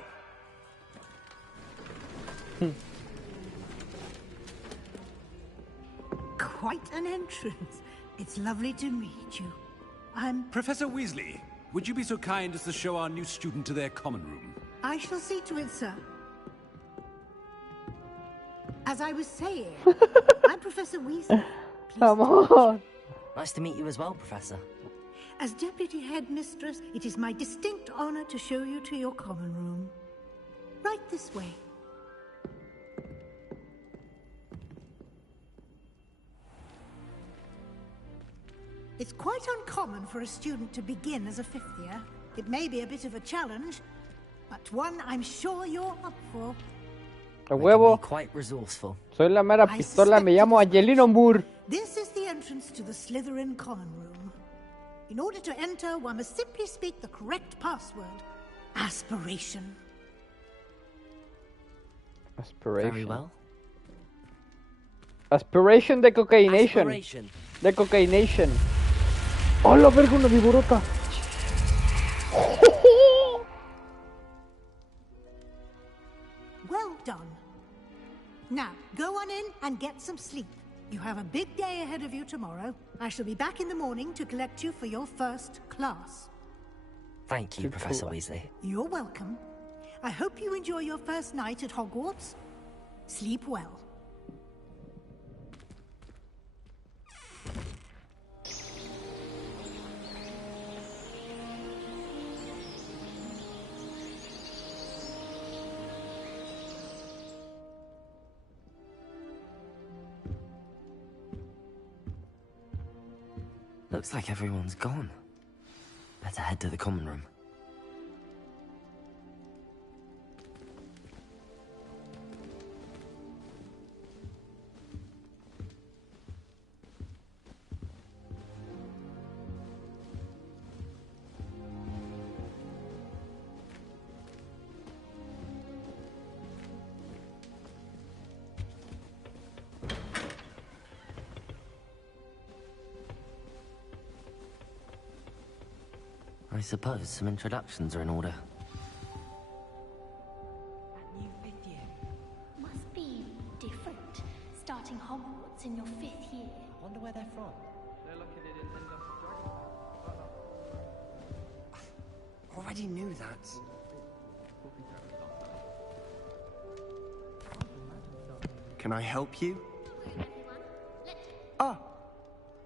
quite an entrance. It's lovely to meet you. I'm... Professor Weasley, would you be so kind as to show our new student to their common room? I shall see to it, sir. As I was saying, I'm Professor Weasley. Come on. Nice to meet you as well, Professor. As Deputy Headmistress, it is my distinct honor to show you to your common room. Right this way. It's quite uncommon for a student to begin as a fifth year. It may be a bit of a challenge, but one I'm sure you're up for. A huevo. Quite resourceful. Soy la mera pistola, me llamo Angelino Moore. This is the entrance to the Slytherin common room. In order to enter, one must simply speak the correct password. Aspiration. Aspiration. Very well. Aspiration de cocaination. Aspiration. De cocaination. ¡Oh, la verga, una viborota! Well done. Now, go on in and get some sleep. You have a big day ahead of you tomorrow. I shall be back in the morning to collect you for your first class. Thank you, Professor Weasley. You're welcome. I hope you enjoy your first night at Hogwarts. Sleep well. Looks like everyone's gone. Better head to the common room. I suppose some introductions are in order. That new fifth year must be different. Starting Hogwarts in your 5th year. Wonder where they're from. Already knew that. Can I help you? Ah,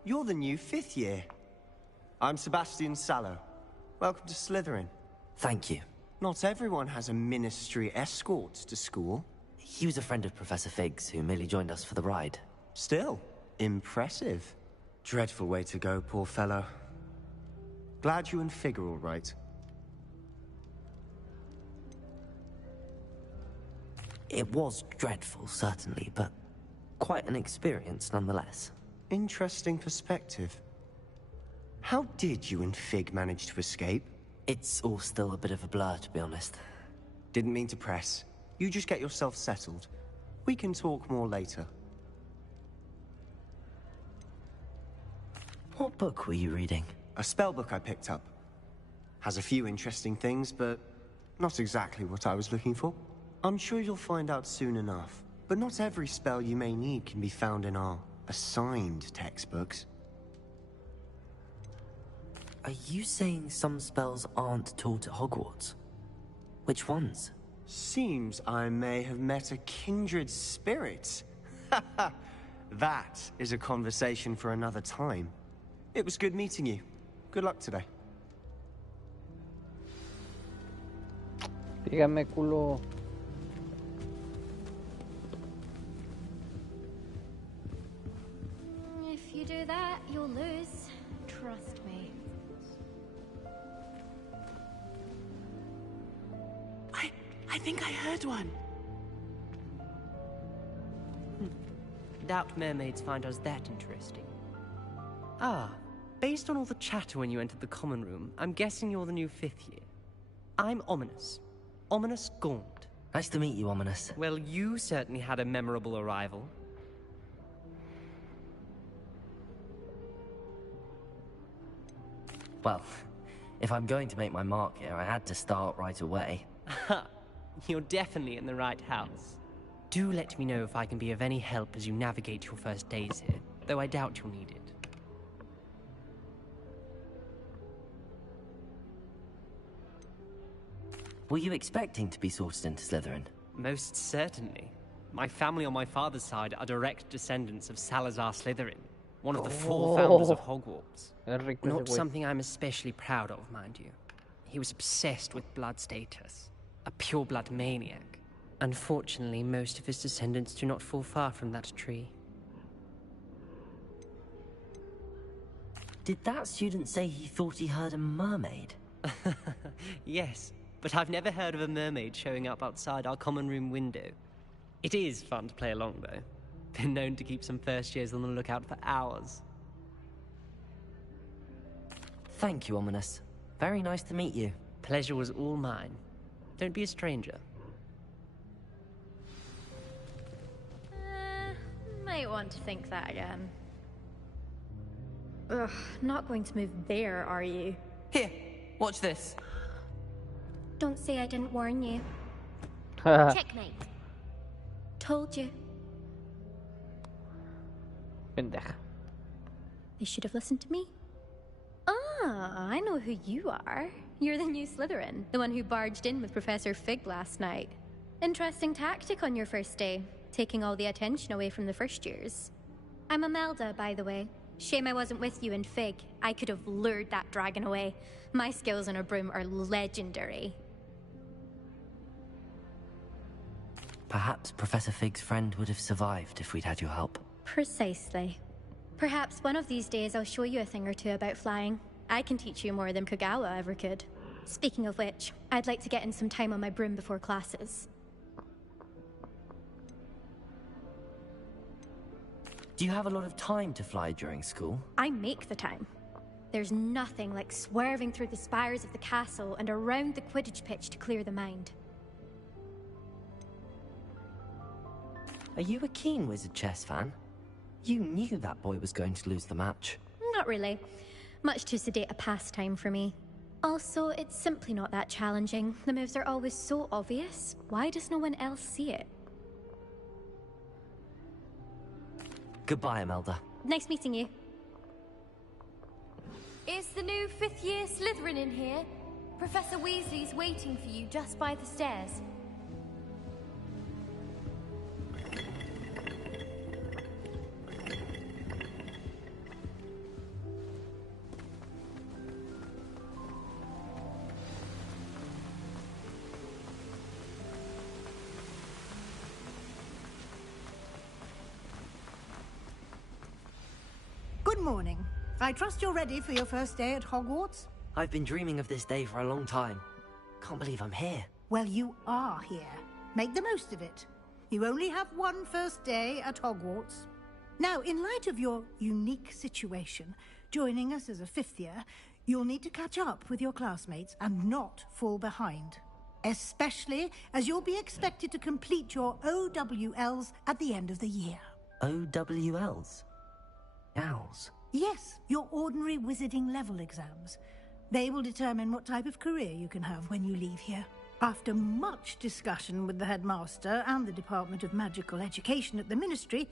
you're the new 5th year. I'm Sebastian Sallow. Welcome to Slytherin. Thank you. Not everyone has a ministry escort to school. He was a friend of Professor Fig's who merely joined us for the ride. Still, impressive. Dreadful way to go, poor fellow. Glad you and Fig are all right. It was dreadful, certainly, but quite an experience nonetheless. Interesting perspective. How did you and Fig manage to escape? It's all still a bit of a blur, to be honest. Didn't mean to press. You just get yourself settled. We can talk more later. What book were you reading? A spellbook I picked up. Has a few interesting things, but not exactly what I was looking for. I'm sure you'll find out soon enough. But not every spell you may need can be found in our assigned textbooks. Are you saying some spells aren't taught at Hogwarts? Which ones? Seems I may have met a kindred spirit. That is a conversation for another time. It was good meeting you. Good luck today. Dígame, culo. If you do that, you'll lose. Trust me. I think I heard one. Doubt mermaids find us that interesting. Ah, based on all the chatter when you entered the common room, I'm guessing you're the new 5th year. I'm Ominous. Ominous Gaunt. Nice to meet you, Ominous. Well, you certainly had a memorable arrival. Well, if I'm going to make my mark here, I had to start right away. You're definitely in the right house. Do let me know if I can be of any help as you navigate your first days here. though I doubt you'll need it. Were you expecting to be sorted into Slytherin? Most certainly. My family on my father's side are direct descendants of Salazar Slytherin, one of the 4 founders of Hogwarts. Not something I'm especially proud of, mind you. He was obsessed with blood status, a pure-blood maniac. Unfortunately, most of his descendants do not fall far from that tree. Did that student say he thought he heard a mermaid? Yes, but I've never heard of a mermaid showing up outside our common room window. It is fun to play along, though. Been known to keep some first years on the lookout for hours. Thank you, Ominous. Very nice to meet you. Pleasure was all mine. Don't be a stranger. Might want to think that again. Ugh, not going to move there, are you? Here, watch this. Don't say I didn't warn you. Checkmate. Told you. Pendeja. They should have listened to me. Ah, I know who you are. You're the new Slytherin, the one who barged in with Professor Fig last night. Interesting tactic on your first day, taking all the attention away from the first years. I'm Imelda, by the way. Shame I wasn't with you in Fig. I could have lured that dragon away. My skills on a broom are legendary. Perhaps Professor Fig's friend would have survived if we'd had your help. Precisely. Perhaps one of these days I'll show you a thing or two about flying. I can teach you more than Kagawa ever could. Speaking of which, I'd like to get in some time on my broom before classes. Do you have a lot of time to fly during school? I make the time. There's nothing like swerving through the spires of the castle and around the Quidditch pitch to clear the mind. Are you a keen Wizard chess fan? You knew that boy was going to lose the match. Not really. Much too sedate a pastime for me. Also, it's simply not that challenging. The moves are always so obvious. Why does no one else see it? Goodbye, Imelda. Nice meeting you. Is the new 5th year Slytherin in here? Professor Weasley's waiting for you just by the stairs. Good morning. I trust you're ready for your first day at Hogwarts? I've been dreaming of this day for a long time. Can't believe I'm here. Well, you are here. Make the most of it. You only have one first day at Hogwarts. Now, in light of your unique situation, joining us as a 5th year, you'll need to catch up with your classmates and not fall behind. Especially as you'll be expected to complete your OWLs at the end of the year. OWLs? Owls? Yes, your ordinary wizarding level exams. They will determine what type of career you can have when you leave here. After much discussion with the headmaster and the Department of Magical Education at the Ministry,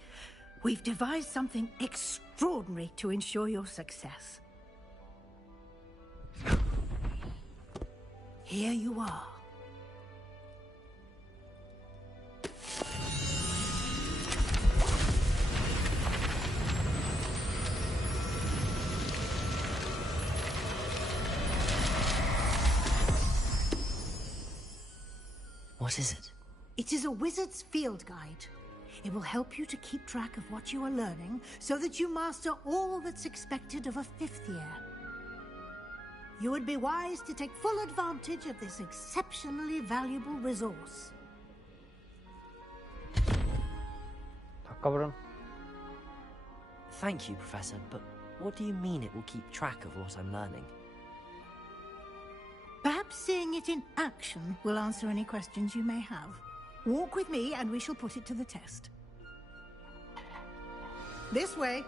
we've devised something extraordinary to ensure your success. Here you are. What is it? It is a wizard's field guide. It will help you to keep track of what you are learning so that you master all that's expected of a 5th year. You would be wise to take full advantage of this exceptionally valuable resource. Cabrón. Thank you, Professor, but what do you mean it will keep track of what I'm learning? Perhaps seeing it in action will answer any questions you may have. Walk with me and we shall put it to the test. This way.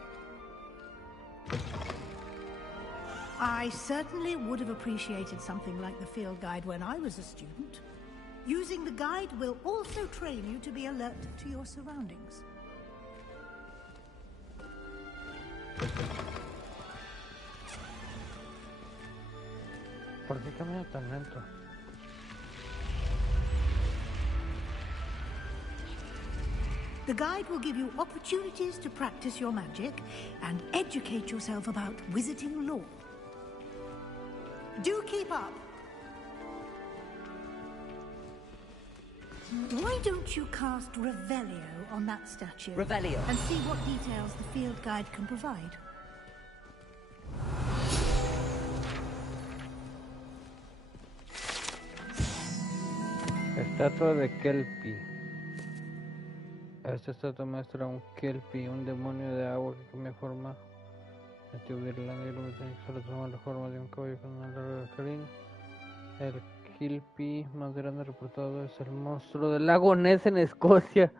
I certainly would have appreciated something like the field guide when I was a student. Using the guide will also train you to be alert to your surroundings. ¿Por qué camina tan lento? The guide will give you opportunities to practice your magic and educate yourself about wizarding lore. Do keep up. Why don't you cast Revelio on that statue? Revelio. And see what details the field guide can provide. Estatua de Kelpie. Esta estatua muestra un Kelpie, un demonio de agua que cambia forma. Nativo de Irlanda y lo británico solo toma la forma de un caballo con una larga carina. El Kelpie más grande reportado es el monstruo del lago Ness en Escocia.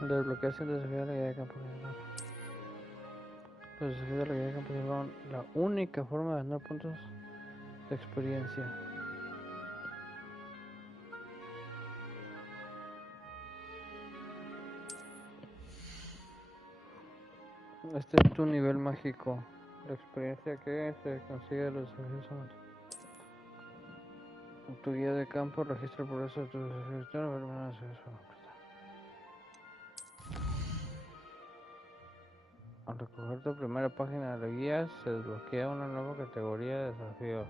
Desbloqueación de desafío de la guía de campo. Los desafíos de la guía de campo son la única forma de ganar puntos de experiencia. Este es tu nivel mágico. La experiencia que se consigue de los desafíos son... Tu guía de campo registra el progreso de tus desafíos. Al recoger tu primera página de la guía, se desbloquea una nueva categoría de desafíos.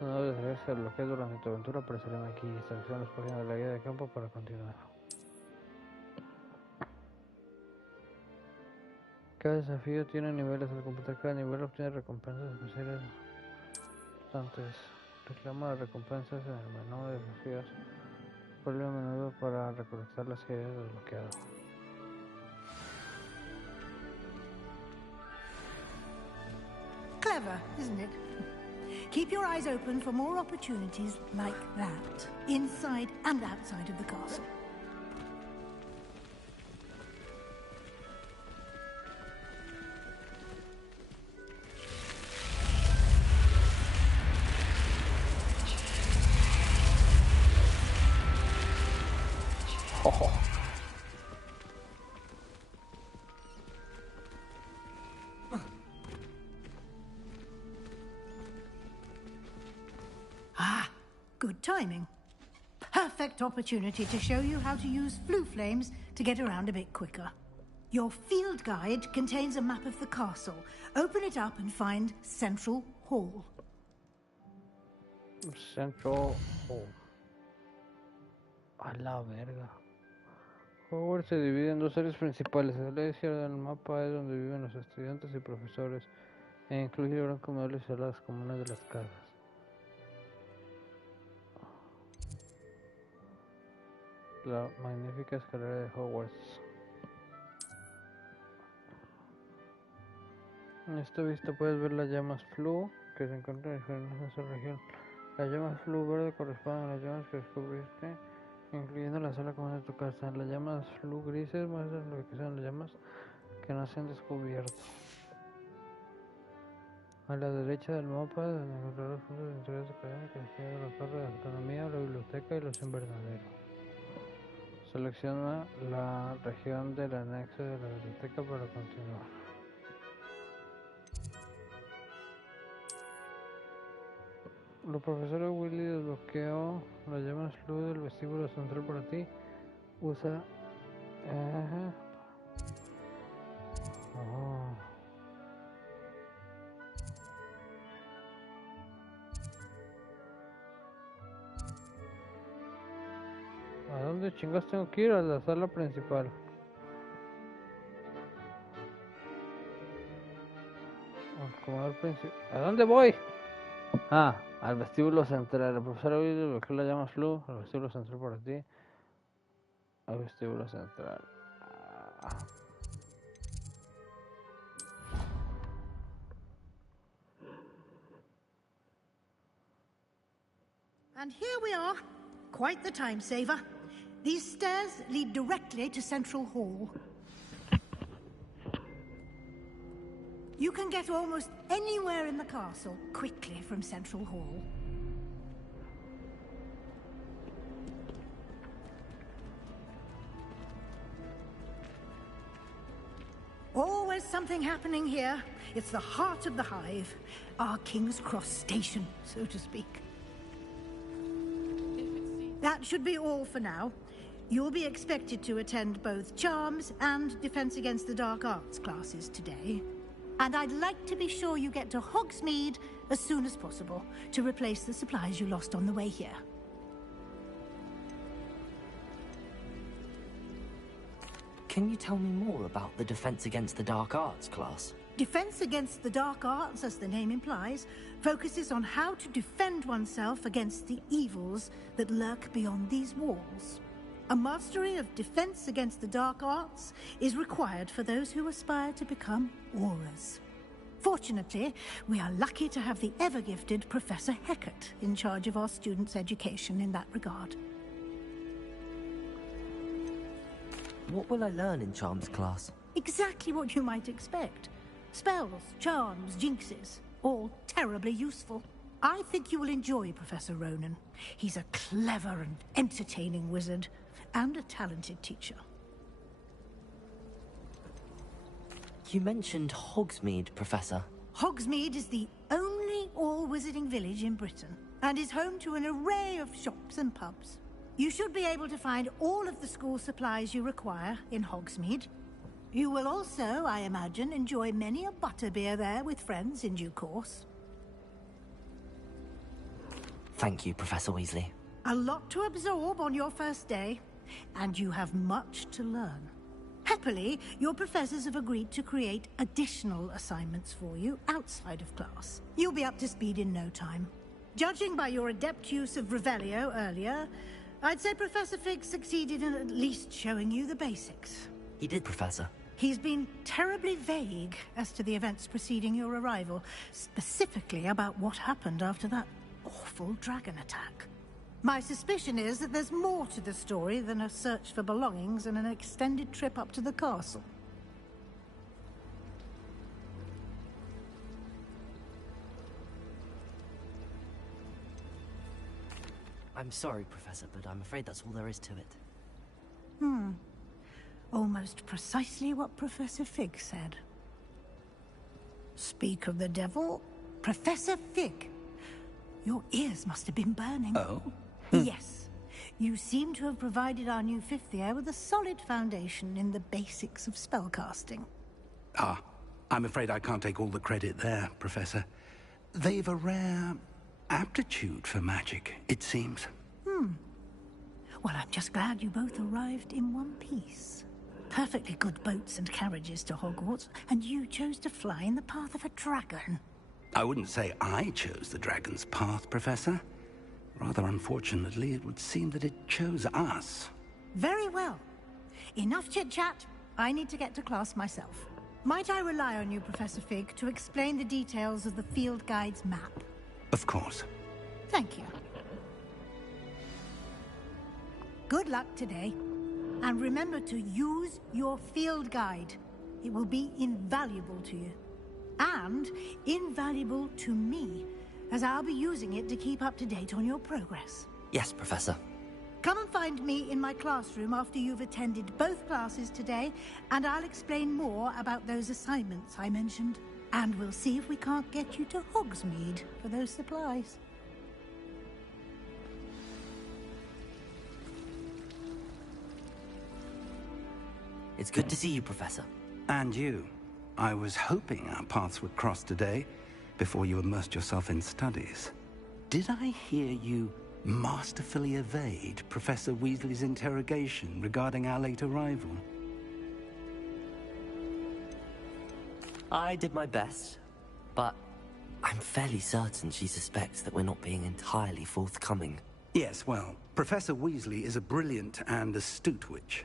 Los nuevos desafíos que se desbloquean durante tu aventura aparecerán aquí. Selecciona las páginas de la guía de campo para continuar. Cada desafío tiene niveles. Al completar cada nivel obtiene recompensas especiales constantes. Reclama las recompensas en el menú de desafíos. Vuelve a menudo para recolectar las que hayas desbloqueado. Clever, isn't it? Keep your eyes open for more opportunities like that, inside and outside of the castle. Good timing. Perfect opportunity to show you how to use flue flames to get around a bit quicker. Your field guide contains a map of the castle. Open it up and find Central Hall. Central Hall. A la verga. Hogwarts se divide en dos áreas principales. A la izquierda del mapa es donde viven los estudiantes y profesores, e incluye gran comedores y salas comunes de las casas. La magnífica escalera de Hogwarts. En esta vista puedes ver las llamas Floo que se encuentran diferentes en esta región. Las llamas Floo verde corresponden a las llamas que descubriste, incluyendo la sala común de tu casa. Las llamas Floo grises muestran lo que son las llamas que no se han descubierto. A la derecha del mapa, donde encontrarás los puntos de interés académicos que incluyen la torre de astronomía, la biblioteca y los invernaderos. Selecciona la región del anexo de la biblioteca para continuar. Los profesores Willy desbloqueó las llamas Floo del vestíbulo central para ti. Usa... ¿A dónde chingas tengo que ir? A la sala principal. Al comedor principal. ¿A dónde voy? Ah, al vestíbulo central. El profesor hoy desbloqueó la llama Floo. Al vestíbulo central para ti. Al vestíbulo central. And here we are. Quite the time saver. These stairs lead directly to Central Hall. You can get almost anywhere in the castle quickly from Central Hall. Always something happening here. It's the heart of the hive. Our King's Cross station, so to speak. That should be all for now. You'll be expected to attend both Charms and Defense Against the Dark Arts classes today. And I'd like to be sure you get to Hogsmeade as soon as possible to replace the supplies you lost on the way here. Can you tell me more about the Defense Against the Dark Arts class? Defense Against the Dark Arts, as the name implies, focuses on how to defend oneself against the evils that lurk beyond these walls. A mastery of Defense Against the Dark Arts is required for those who aspire to become Aurors. Fortunately, we are lucky to have the ever-gifted Professor Hecat in charge of our students' education in that regard. What will I learn in Charms class? Exactly what you might expect. Spells, charms, jinxes, all terribly useful. I think you will enjoy Professor Ronan. He's a clever and entertaining wizard, and a talented teacher. You mentioned Hogsmeade, Professor. Hogsmeade is the only all-wizarding village in Britain, and is home to an array of shops and pubs. You should be able to find all of the school supplies you require in Hogsmeade. You will also, I imagine, enjoy many a butterbeer there with friends in due course. Thank you, Professor Weasley. A lot to absorb on your first day, and you have much to learn. Happily, your professors have agreed to create additional assignments for you outside of class. You'll be up to speed in no time. Judging by your adept use of Revelio earlier, I'd say Professor Fig succeeded in at least showing you the basics. He did, Professor. He's been terribly vague as to the events preceding your arrival, specifically about what happened after that awful dragon attack. My suspicion is that there's more to the story than a search for belongings and an extended trip up to the castle. I'm sorry, Professor, but I'm afraid that's all there is to it. Almost precisely what Professor Fig said. Speak of the devil, Professor Fig. Your ears must have been burning. Oh? Yes. You seem to have provided our new fifth year with a solid foundation in the basics of spellcasting. I'm afraid I can't take all the credit there, Professor. They've a rare aptitude for magic, it seems. Well, I'm just glad you both arrived in one piece. Perfectly good boats and carriages to Hogwarts, and you chose to fly in the path of a dragon. I wouldn't say I chose the dragon's path, Professor. Rather unfortunately, it would seem that it chose us. Very well. Enough chit-chat. I need to get to class myself. Might I rely on you, Professor Fig, to explain the details of the field guide's map? Of course. Thank you. Good luck today. And remember to use your field guide. It will be invaluable to you. And invaluable to me, as I'll be using it to keep up to date on your progress. Yes, Professor. Come and find me in my classroom after you've attended both classes today, and I'll explain more about those assignments I mentioned. And we'll see if we can't get you to Hogsmeade for those supplies. It's good to see you, Professor. And you. I was hoping our paths would cross today, before you immersed yourself in studies. Did I hear you masterfully evade Professor Weasley's interrogation regarding our late arrival? I did my best, but I'm fairly certain she suspects that we're not being entirely forthcoming. Yes, well, Professor Weasley is a brilliant and astute witch.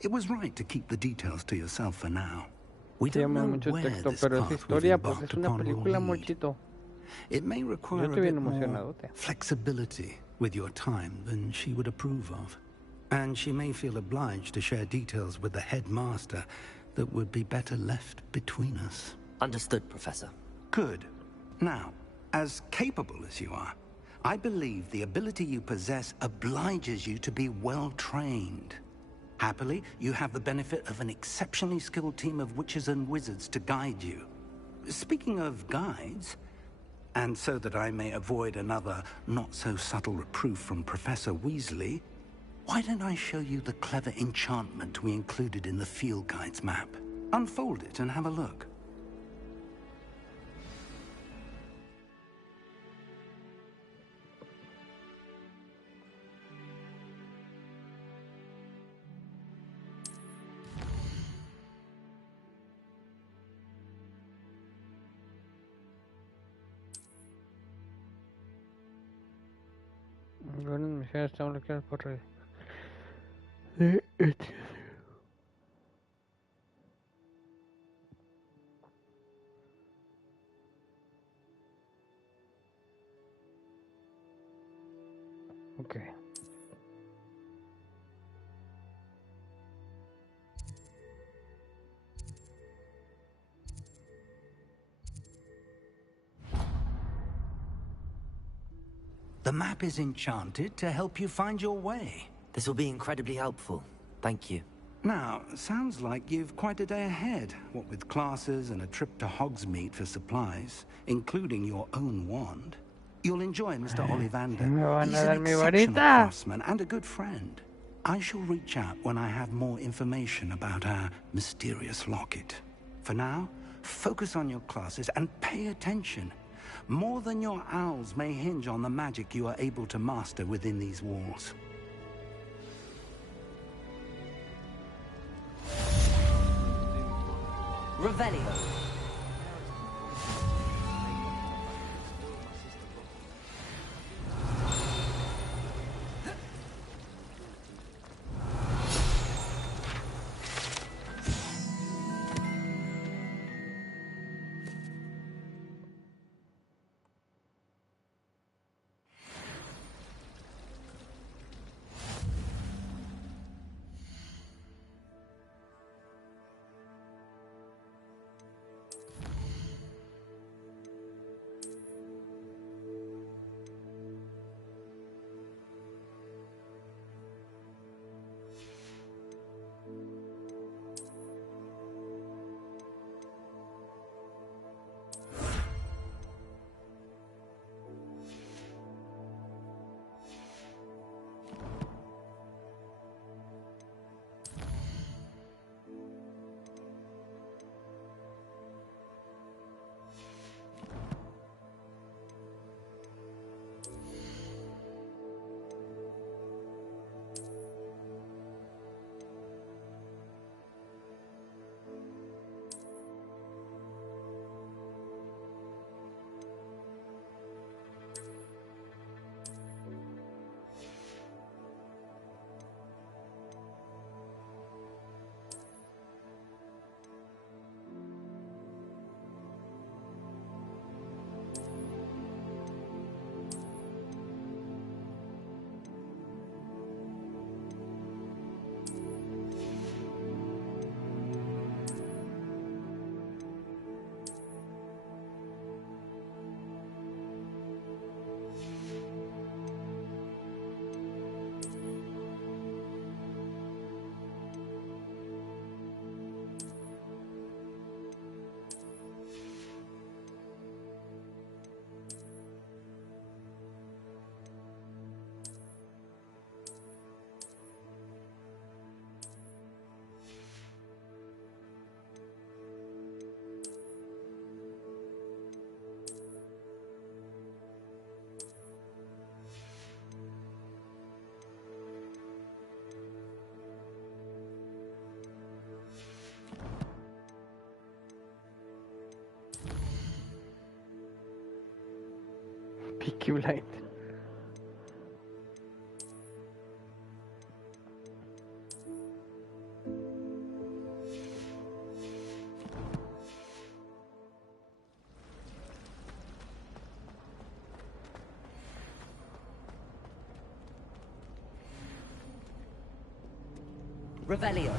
It was right to keep the details to yourself for now. We don't know where this path will be embarked upon will lead. It may require a bit more flexibility with your time than she would approve of. And she may feel obliged to share details with the headmaster that would be better left between us. Understood, Professor. Good. Now, as capable as you are, I believe the ability you possess obliges you to be well trained. Happily, you have the benefit of an exceptionally skilled team of witches and wizards to guide you. Speaking of guides, and so that I may avoid another not-so-subtle reproof from Professor Weasley, why don't I show you the clever enchantment we included in the field guide's map? Unfold it and have a look. Algunas misiones están bloqueadas por red. Okay. The map is enchanted to help you find your way. This will be incredibly helpful. Thank you. Now, sounds like you've quite a day ahead, what with classes and a trip to Hogsmeade for supplies, including your own wand. You'll enjoy Mr. Ollivander. He's an exceptional craftsman and a good friend. I shall reach out when I have more information about our mysterious locket. For now, focus on your classes and pay attention. More than your owls may hinge on the magic you are able to master within these walls. Revelio. Peaky Blind. Revelio.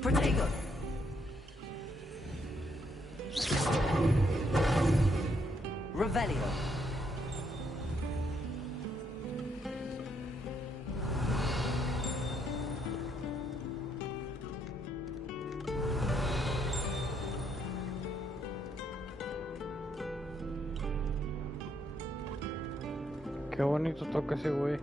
Protego. Revelio. Qué bonito toca ese güey.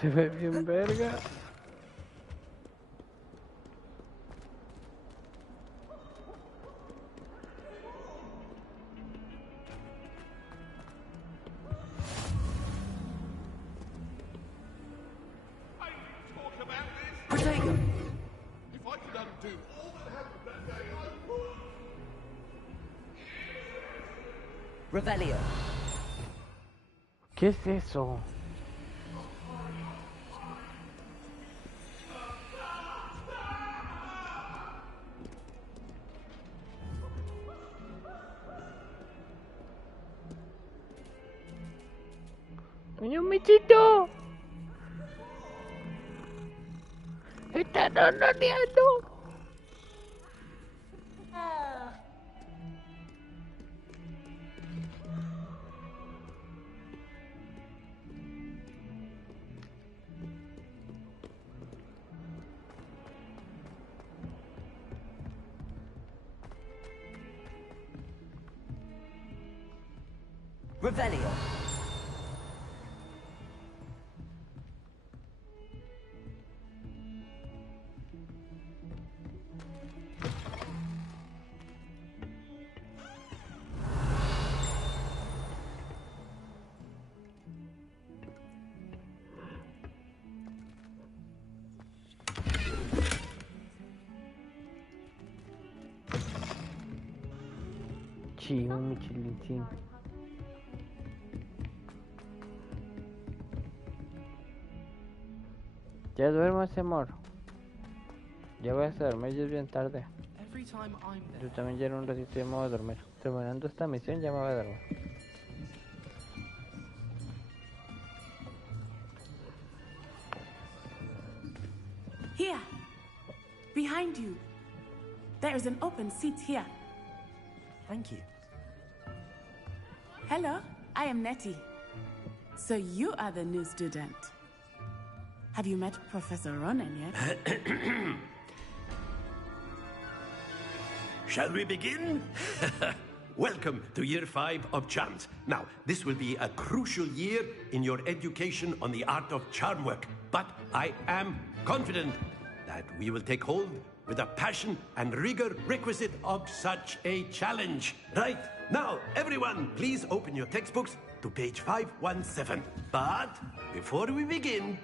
Se ve bien verga. Revelio. ¿Qué es eso? ¡Niño Michito! ¡Está dononeando! Revelio. Chido, mi chilitín. Ya duermas, amor. Ya voy a dormir, ya es bien tarde. Yo también ya en un ratito ya me voy a dormir. Terminando esta misión ya me voy a dormir. Here, behind you. There is an open seat here. Thank you. Hello, I am Nettie. So you are the new student. Have you met Professor Ronan yet? Shall we begin? Welcome to Year 5 of Charms. Now, this will be a crucial year in your education on the art of charm work. But I am confident that we will take hold with the passion and rigor requisite of such a challenge. Right, now, everyone, please open your textbooks to page 517. But before we begin,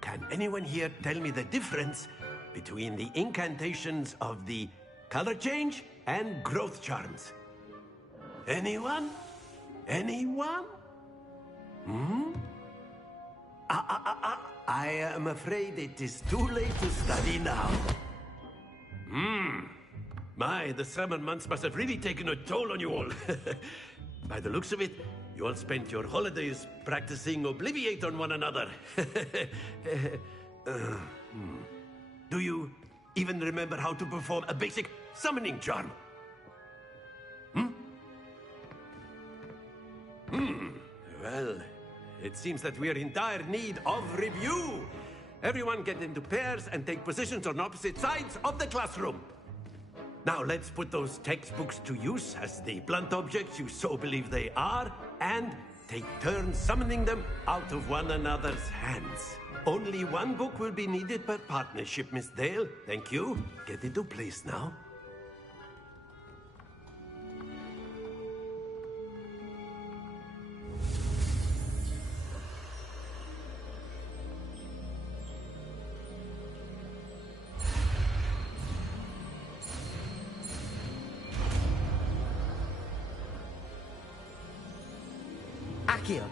can anyone here tell me the difference between the incantations of the color change and growth charms? Anyone? Anyone? I am afraid it is too late to study now. My, the summer months must have really taken a toll on you all. By the looks of it, you all spent your holidays practicing Obliviate on one another. Do you even remember how to perform a basic summoning charm? Well, it seems that we are in dire need of review. Everyone get into pairs and take positions on opposite sides of the classroom. Now let's put those textbooks to use as the blunt objects you so believe they are, and take turns summoning them out of one another's hands. Only one book will be needed per partnership, Miss Dale. Thank you. Get into place now. Accio.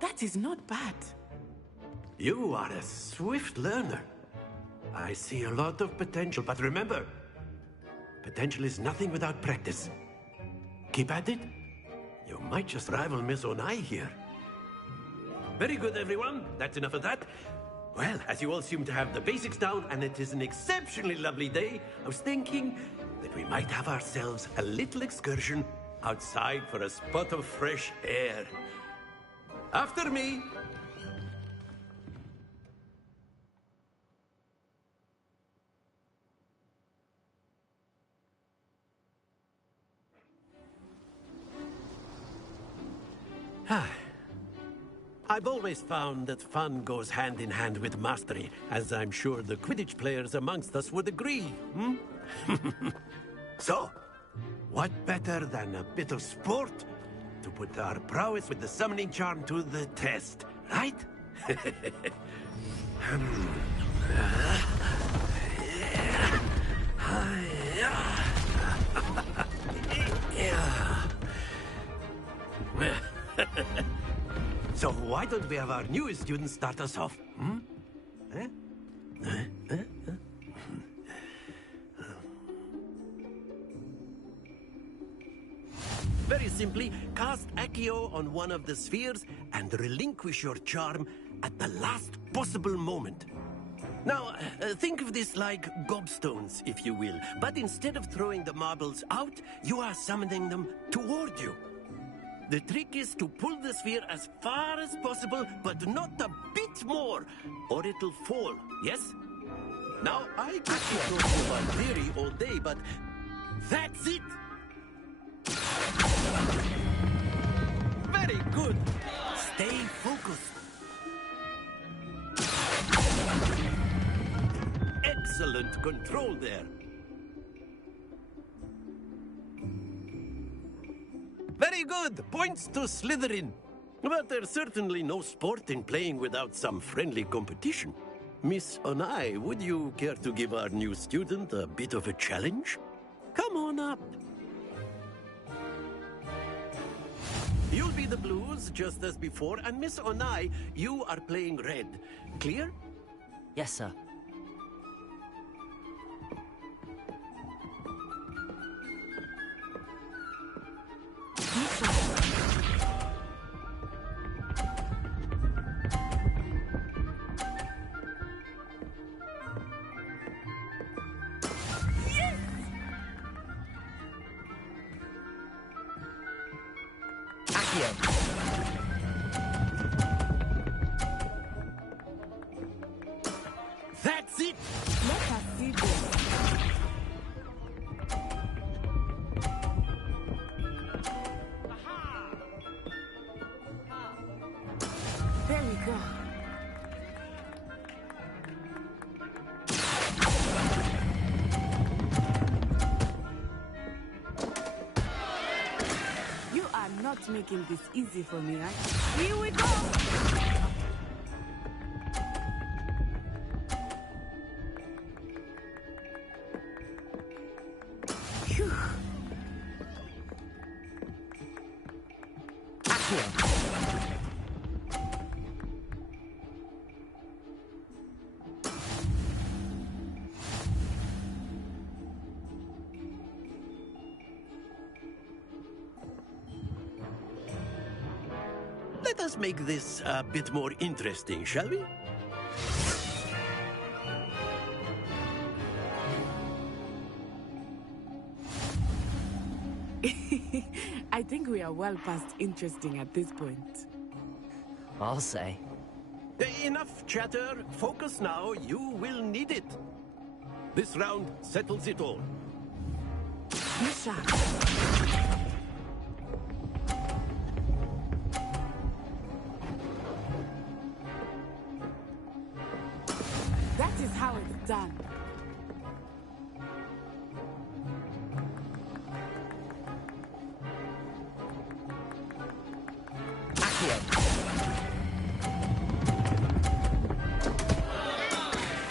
That is not bad. You are a swift learner. I see a lot of potential, but remember, potential is nothing without practice. Keep at it. You might just rival Miss Onai here. Very good, everyone. That's enough of that. Well, as you all seem to have the basics down, and it is an exceptionally lovely day, I was thinking that we might have ourselves a little excursion outside for a spot of fresh air. After me. I've always found that fun goes hand in hand with mastery, as I'm sure the Quidditch players amongst us would agree, So, what better than a bit of sport to put our prowess with the summoning charm to the test, right? So why don't we have our newest student start us off? Very simply, cast Accio on one of the spheres and relinquish your charm at the last possible moment. Now, think of this like gobstones, if you will. But instead of throwing the marbles out, you are summoning them toward you. The trick is to pull the sphere as far as possible, but not a bit more, or it'll fall, yes? Now, I could talk about theory all day, but that's it! Very good! Stay focused. Excellent control there. Very good! Points to Slytherin. But there's certainly no sport in playing without some friendly competition. Miss Onai, would you care to give our new student a bit of a challenge? Come on up. You'll be the blues, just as before, and Miss Onai, you are playing red. Clear? Yes, sir. That's it! Let us see this. There we go. You are not making this easy for me, right? Here we go! Let us make this a bit more interesting, shall we? I think we are well past interesting at this point. I'll say. Enough chatter. Focus now. You will need it. This round settles it all. Misha. That is how it's done.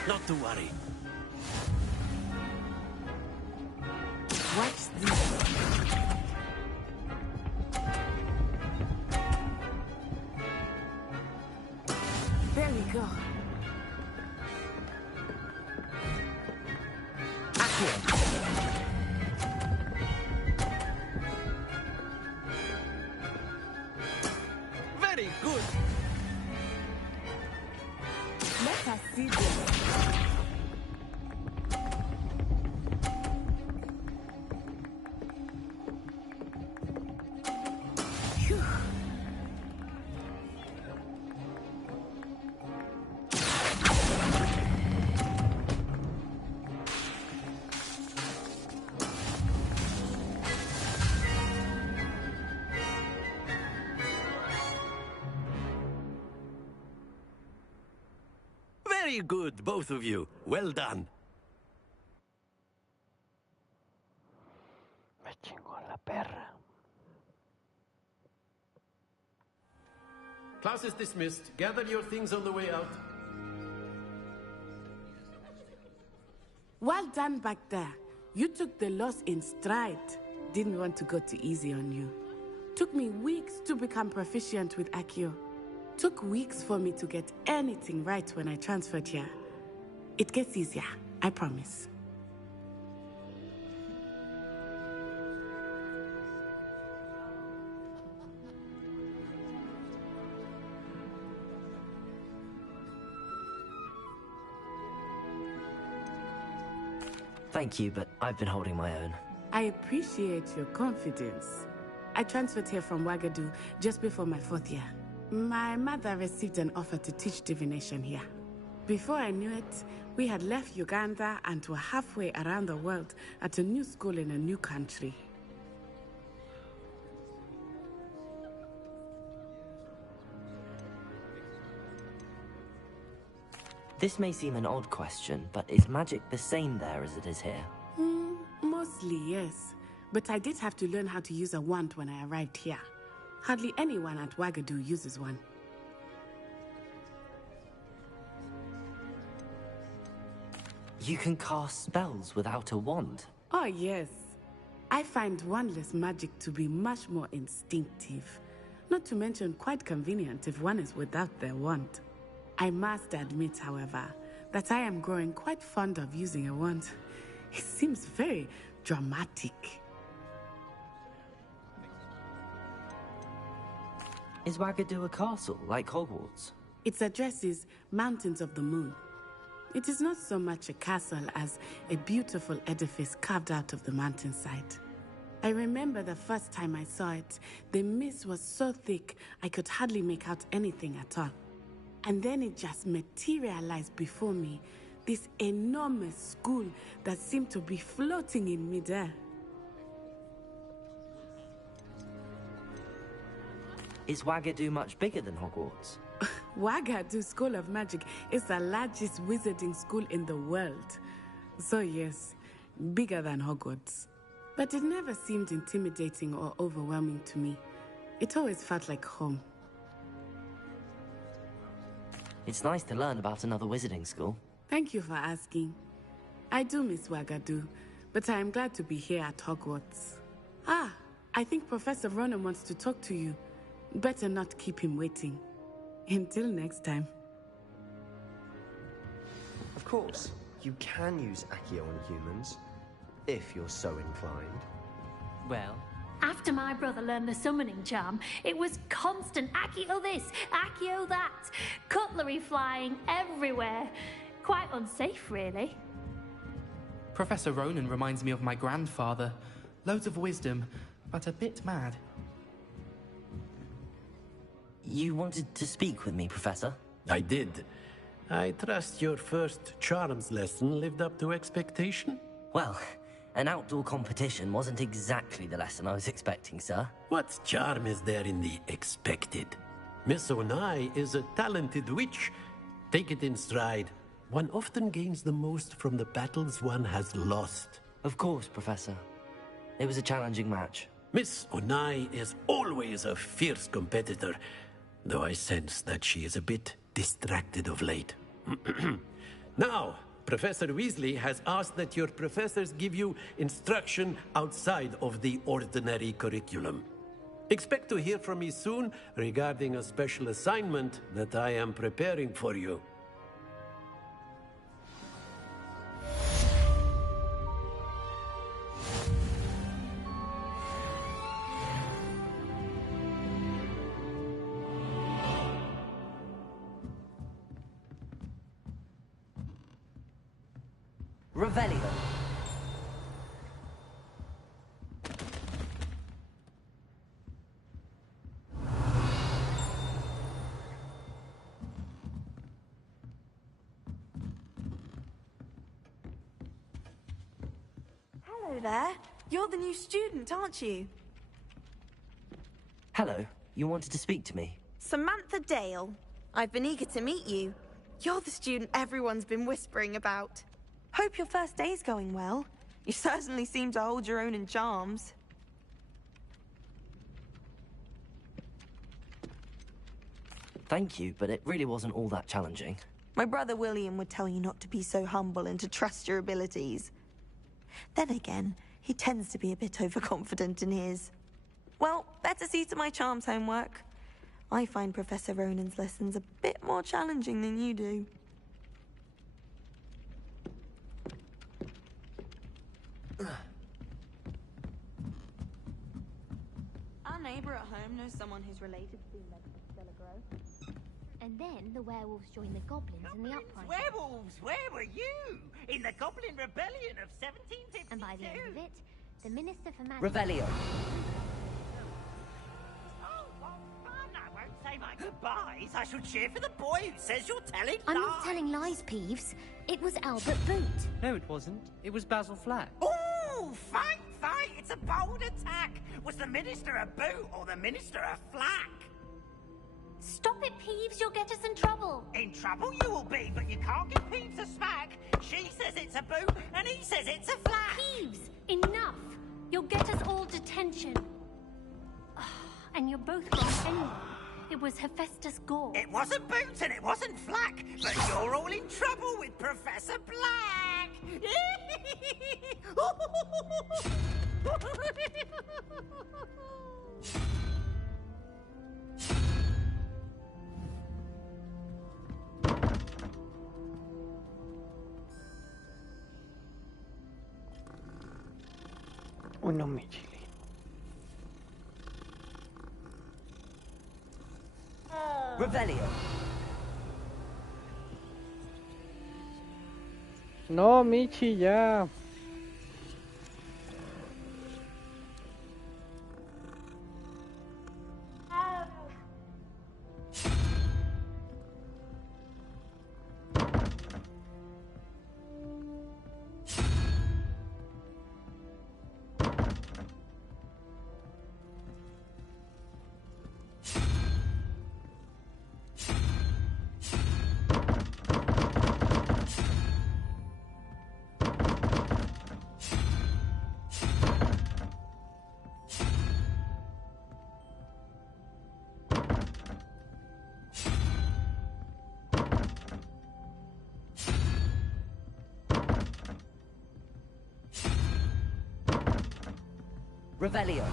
Not to worry. Watch this. There we go. Very good. Let us see this. Very good, both of you. Well done. Me chingó la perra. Class is dismissed. Gather your things on the way out. Well done back there. You took the loss in stride. Didn't want to go too easy on you. Took me weeks to become proficient with Accio. Took weeks for me to get anything right when I transferred here. It gets easier, I promise. Thank you, but I've been holding my own. I appreciate your confidence. I transferred here from Wagadu just before my 4th year. My mother received an offer to teach divination here. Before I knew it, we had left Uganda and were halfway around the world at a new school in a new country. This may seem an odd question, but is magic the same there as it is here? Mostly, yes. But I did have to learn how to use a wand when I arrived here. Hardly anyone at Wagadu uses one. You can cast spells without a wand? Oh, yes. I find wandless magic to be much more instinctive. Not to mention quite convenient if one is without their wand. I must admit, however, that I am growing quite fond of using a wand. It seems very dramatic. Is Wagadu a castle, like Hogwarts? Its address is Mountains of the Moon. It is not so much a castle as a beautiful edifice carved out of the mountainside. I remember the first time I saw it, the mist was so thick I could hardly make out anything at all. And then it just materialized before me, this enormous school that seemed to be floating in midair. Is Wagadu much bigger than Hogwarts? Wagadu School of Magic is the largest wizarding school in the world. So yes, bigger than Hogwarts. But it never seemed intimidating or overwhelming to me. It always felt like home. It's nice to learn about another wizarding school. Thank you for asking. I do miss Wagadu, but I am glad to be here at Hogwarts. Ah, I think Professor Ronan wants to talk to you. Better not keep him waiting. Until next time. Of course, you can use Accio on humans, if you're so inclined. Well? After my brother learned the summoning charm, it was constant Accio this, Accio that. Cutlery flying everywhere. Quite unsafe, really. Professor Ronan reminds me of my grandfather. Loads of wisdom, but a bit mad. You wanted to speak with me, Professor? I did. I trust your first charms lesson lived up to expectation? Well, an outdoor competition wasn't exactly the lesson I was expecting, sir. What charm is there in the expected? Miss Onai is a talented witch. Take it in stride. One often gains the most from the battles one has lost. Of course, Professor. It was a challenging match. Miss Onai is always a fierce competitor, though I sense that she is a bit distracted of late. Now, Professor Weasley has asked that your professors give you instruction outside of the ordinary curriculum. Expect to hear from me soon regarding a special assignment that I am preparing for you. Revelio. Hello there. You're the new student, aren't you? Hello. You wanted to speak to me? Samantha Dale. I've been eager to meet you. You're the student everyone's been whispering about. Hope your first day's going well. You certainly seem to hold your own in charms. Thank you, but it really wasn't all that challenging. My brother William would tell you not to be so humble and to trust your abilities. Then again, he tends to be a bit overconfident in his. Well, better see to my charms homework. I find Professor Ronan's lessons a bit more challenging than you do. Our neighbor at home knows someone who's related to the alleged Delagro. And then the werewolves joined the goblins in the uprising. Werewolves, where were you? In the Goblin Rebellion of 1752? And by the end of it, the Minister for Magic... Revelio. Oh, what fun! I won't say my goodbyes. I shall cheer for the boy who says you're telling lies. I'm not telling lies, Peeves. It was Albert Boot. No, it wasn't. It was Basil Flack. Ooh, fight, fight! It's a bold attack. Was the Minister a boot or the Minister a flack? Stop it, Peeves. You'll get us in trouble. In trouble you will be, but you can't give Peeves a smack. She says it's a boot, and he says it's a flack. Peeves, enough. You'll get us all detention. And you're both wrong anyway. It was Hephaestus Gore. It wasn't boot and it wasn't flack, but you're all in trouble with Professor Black. Uno mi chile. Revelio. No, Michi, ya. Revelio.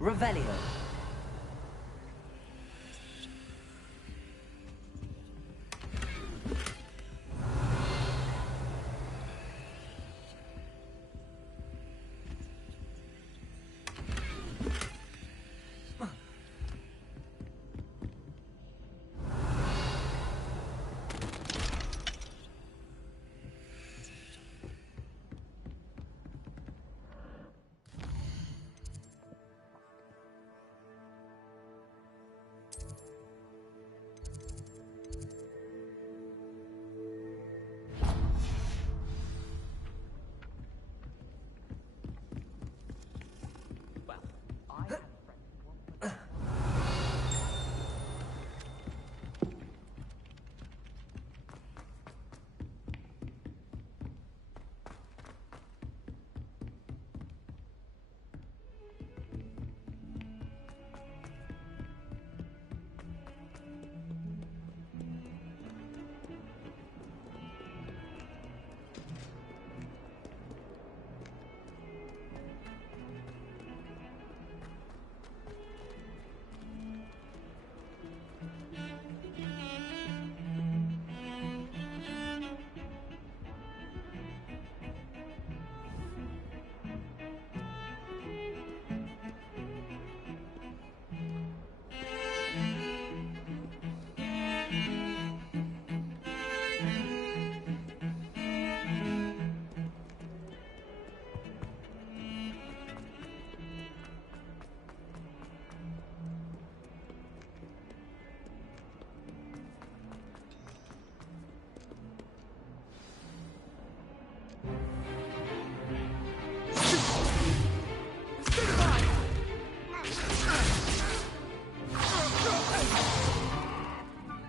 Revelio.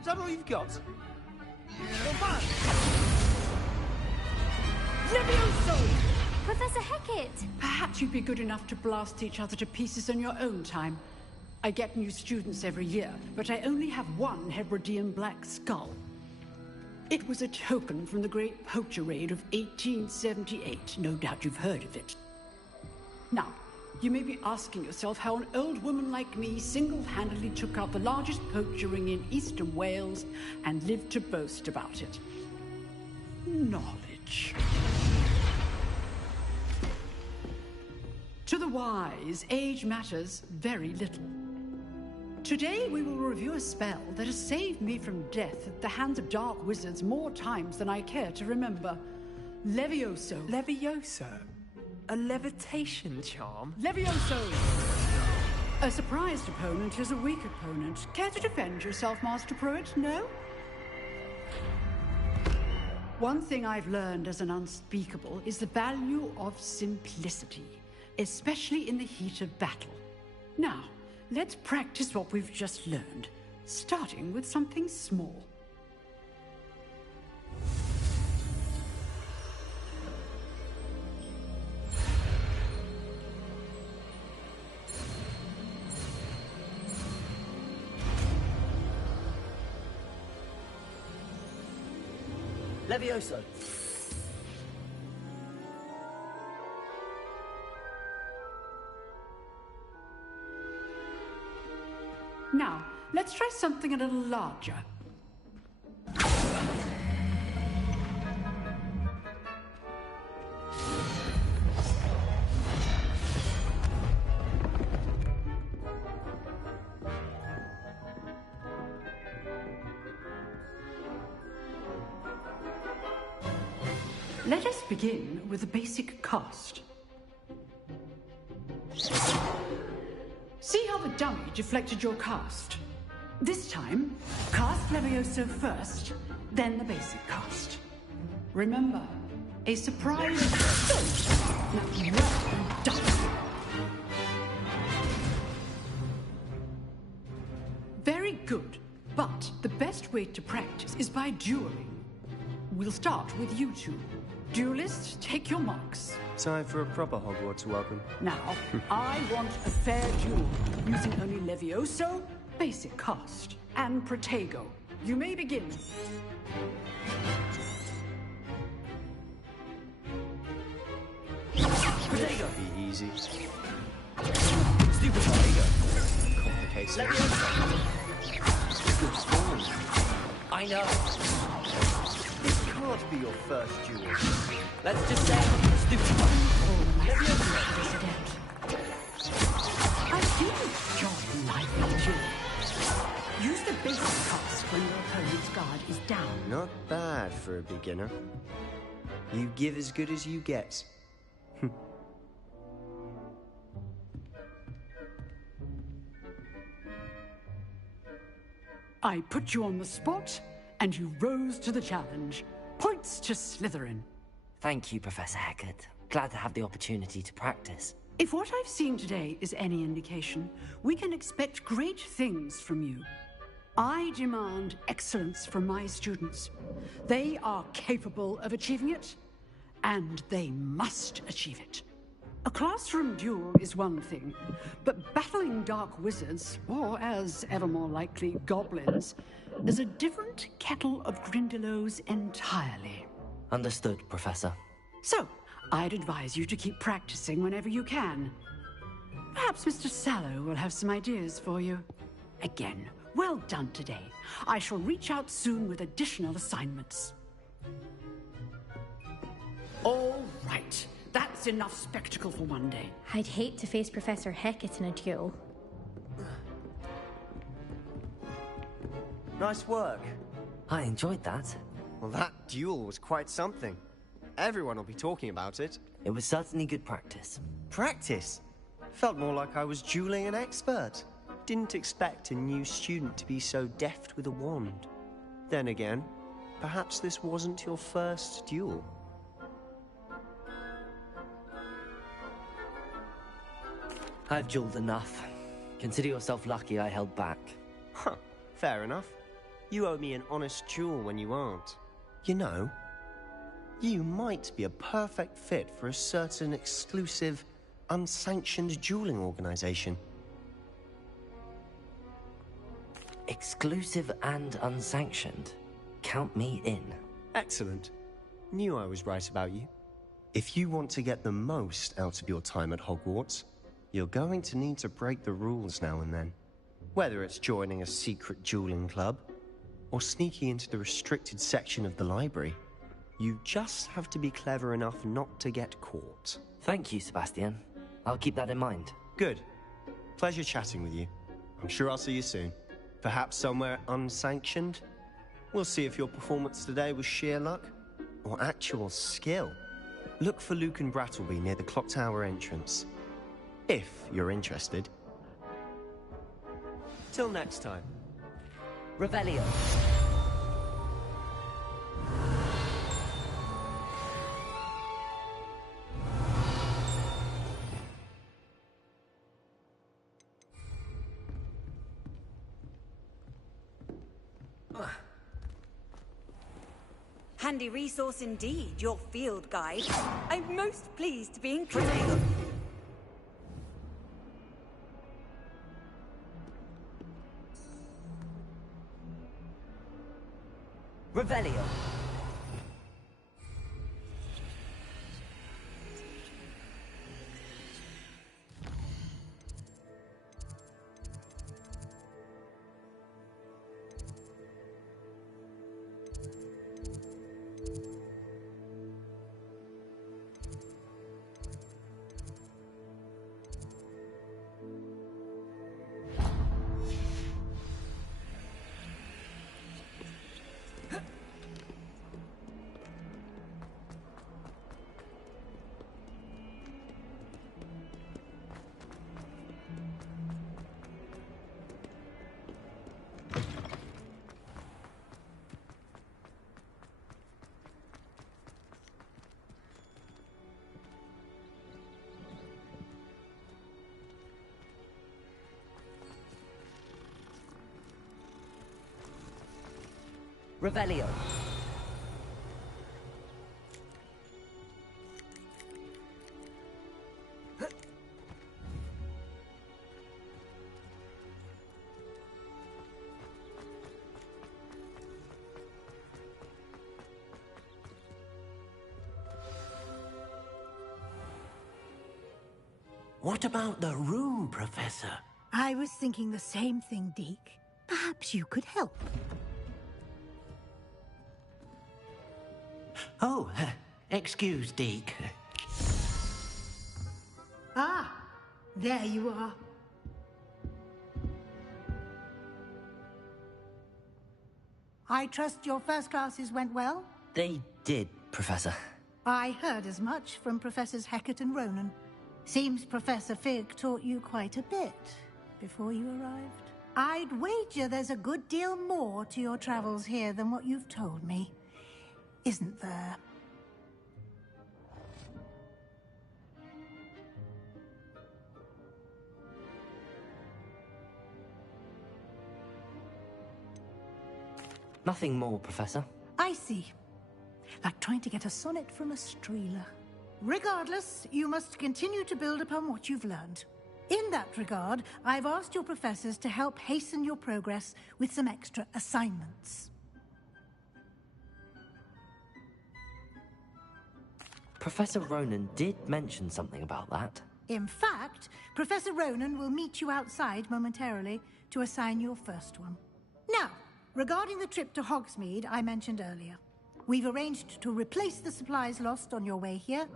that all you've got? Levioso! Professor Hecat! Perhaps you'd be good enough to blast each other to pieces in your own time. I get new students every year, but I only have one Hebridean black skull. It was a token from the Great Poacher Raid of 1878. No doubt you've heard of it. Now, you may be asking yourself how an old woman like me single-handedly took out the largest poacher ring in eastern Wales and lived to boast about it. Knowledge. To the wise, age matters very little. Today we will review a spell that has saved me from death at the hands of dark wizards more times than I care to remember. Levioso. Levioso? A levitation charm? Levioso! A surprised opponent is a weak opponent. Care to defend yourself, Master Pruitt? No? One thing I've learned as an unspeakable is the value of simplicity, especially in the heat of battle. Now, let's practice what we've just learned, starting with something small. Levioso. Now, let's try something a little larger. Let us begin with the basic cast. See how the dummy deflected your cast? This time, cast Levioso first, then the basic cast. Remember, a surprise don't. Now, well done. Very good, but the best way to practice is by dueling. We'll start with you two. Duelists, take your marks. Time for a proper Hogwarts welcome. Now, I want a fair duel, using only Levioso, basic cast, and Protego. You may begin. Protego! Be easy. Stupid Protego. Complicates it. Good scoring. I know. This can't be your first duel. Let's just say, stupid. I do enjoy lively duels. Use the basic cast when your opponent's guard is down. Not bad for a beginner. You give as good as you get. I put you on the spot, and you rose to the challenge. Points to Slytherin. Thank you, Professor Hecat. Glad to have the opportunity to practice. If what I've seen today is any indication, we can expect great things from you. I demand excellence from my students. They are capable of achieving it, and they must achieve it. A classroom duel is one thing, but battling dark wizards, or as ever more likely, goblins, is a different kettle of Grindylows entirely. Understood, Professor. So, I'd advise you to keep practicing whenever you can. Perhaps Mr. Sallow will have some ideas for you. Again, well done today. I shall reach out soon with additional assignments. All right. That's enough spectacle for one day. I'd hate to face Professor Hecat in a duel. Nice work. I enjoyed that. Well, that duel was quite something. Everyone will be talking about it. It was certainly good practice. Practice? Felt more like I was dueling an expert. Didn't expect a new student to be so deft with a wand. Then again, perhaps this wasn't your first duel. I've dueled enough. Consider yourself lucky I held back. Huh, fair enough. You owe me an honest jewel when you aren't. You know, you might be a perfect fit for a certain exclusive, unsanctioned dueling organization. Exclusive and unsanctioned. Count me in. Excellent. Knew I was right about you. If you want to get the most out of your time at Hogwarts, you're going to need to break the rules now and then. Whether it's joining a secret dueling club, or sneaking into the restricted section of the library, you just have to be clever enough not to get caught. Thank you, Sebastian. I'll keep that in mind. Good. Pleasure chatting with you. I'm sure I'll see you soon. Perhaps somewhere unsanctioned? We'll see if your performance today was sheer luck or actual skill. Look for Luke and Brattleby near the clock tower entrance. If you're interested. Till next time. Revelio. Handy resource indeed, your field guide. I'm most pleased to be included. Revelio. Revelio. What about the room, Professor? I was thinking the same thing, Deke. Perhaps you could help. Oh, excuse, Deke. Ah, there you are. I trust your first classes went well? They did, Professor. I heard as much from Professors Hecat and Ronan. Seems Professor Fig taught you quite a bit before you arrived. I'd wager there's a good deal more to your travels here than what you've told me. Isn't there? Nothing more, Professor. I see. Like trying to get a sonnet from a streeler. Regardless, you must continue to build upon what you've learned. In that regard, I've asked your professors to help hasten your progress with some extra assignments. Professor Ronan did mention something about that. In fact, Professor Ronan will meet you outside momentarily to assign your first one. Now, regarding the trip to Hogsmeade I mentioned earlier, we've arranged to replace the supplies lost on your way here,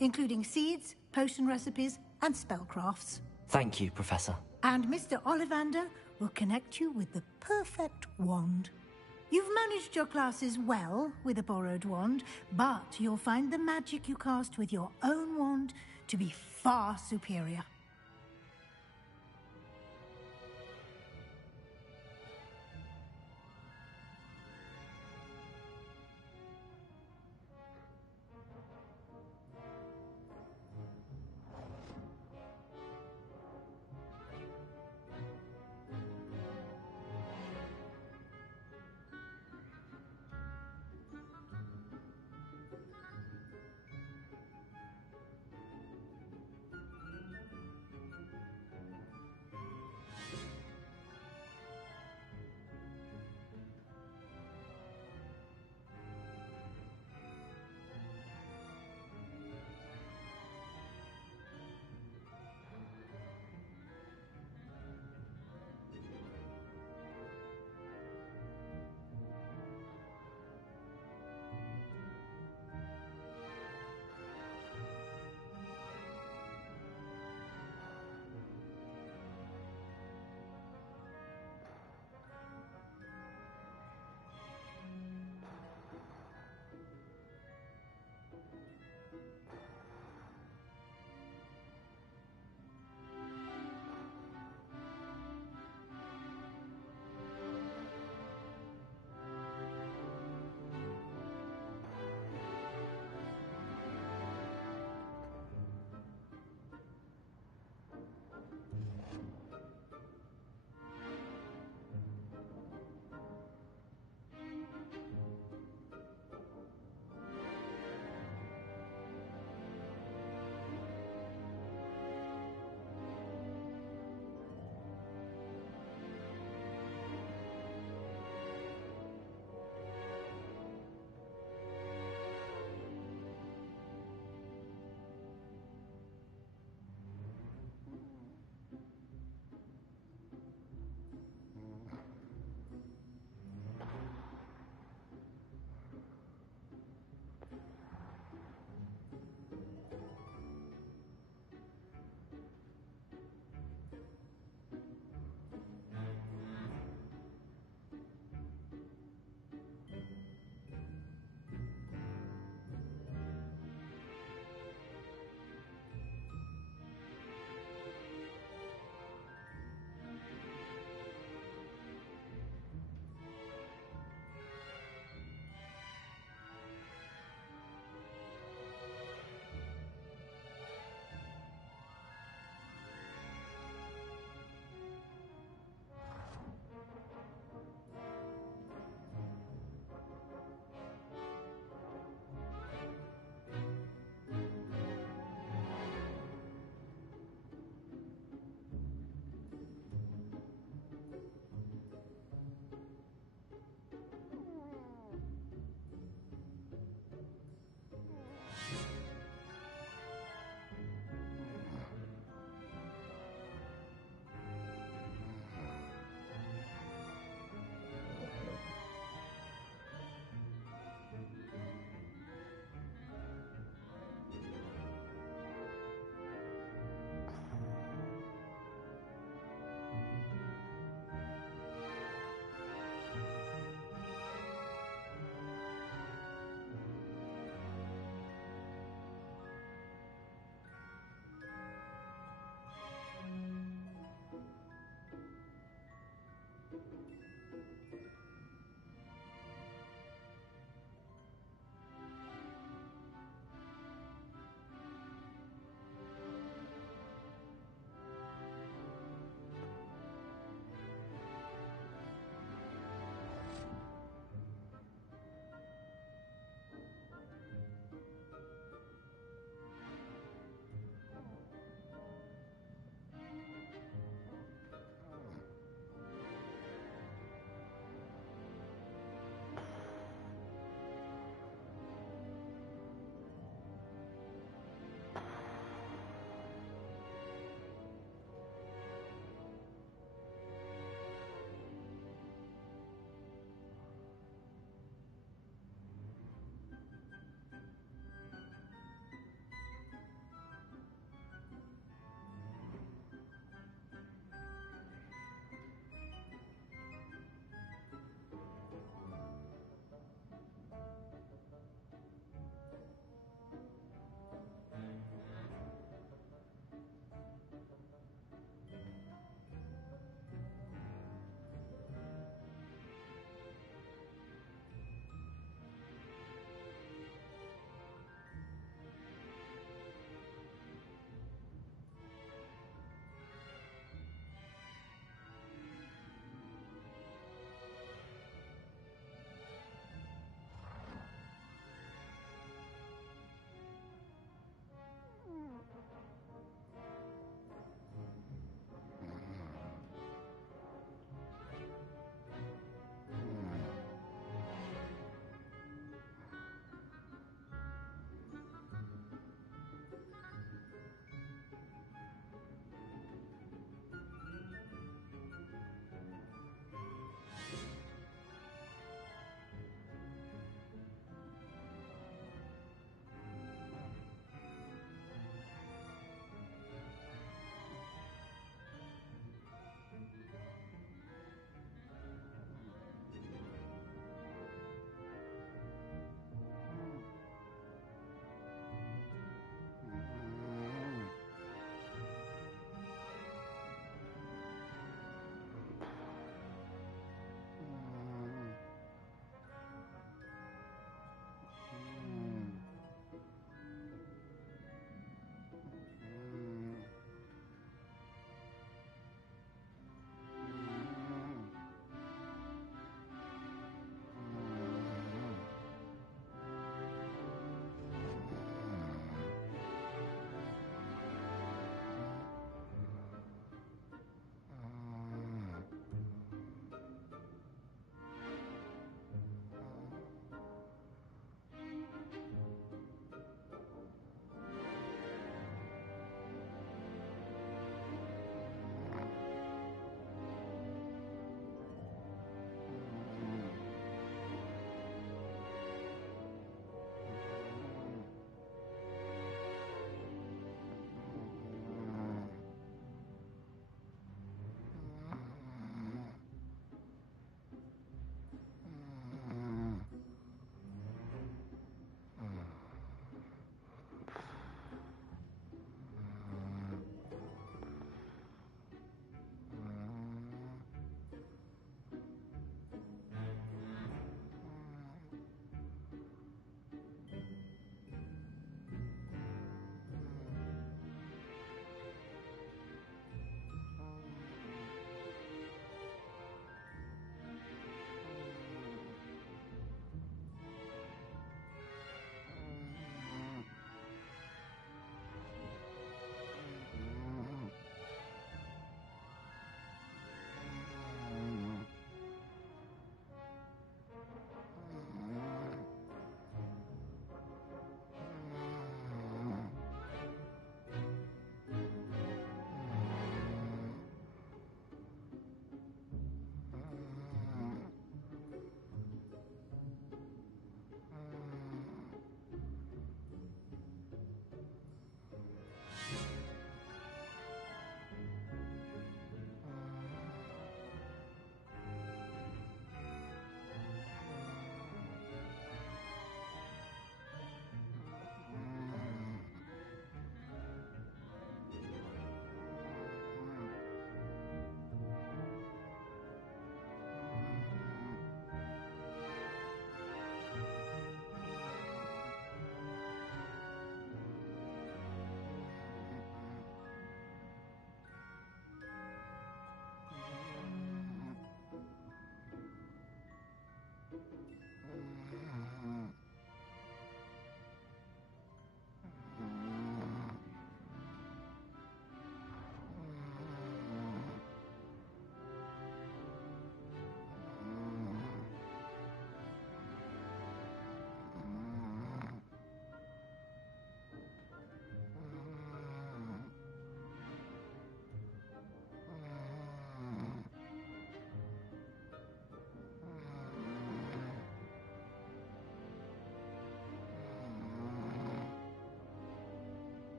including seeds, potion recipes, and spellcrafts. Thank you, Professor. And Mr. Ollivander will connect you with the perfect wand. You've managed your classes well with a borrowed wand, but you'll find the magic you cast with your own wand to be far superior.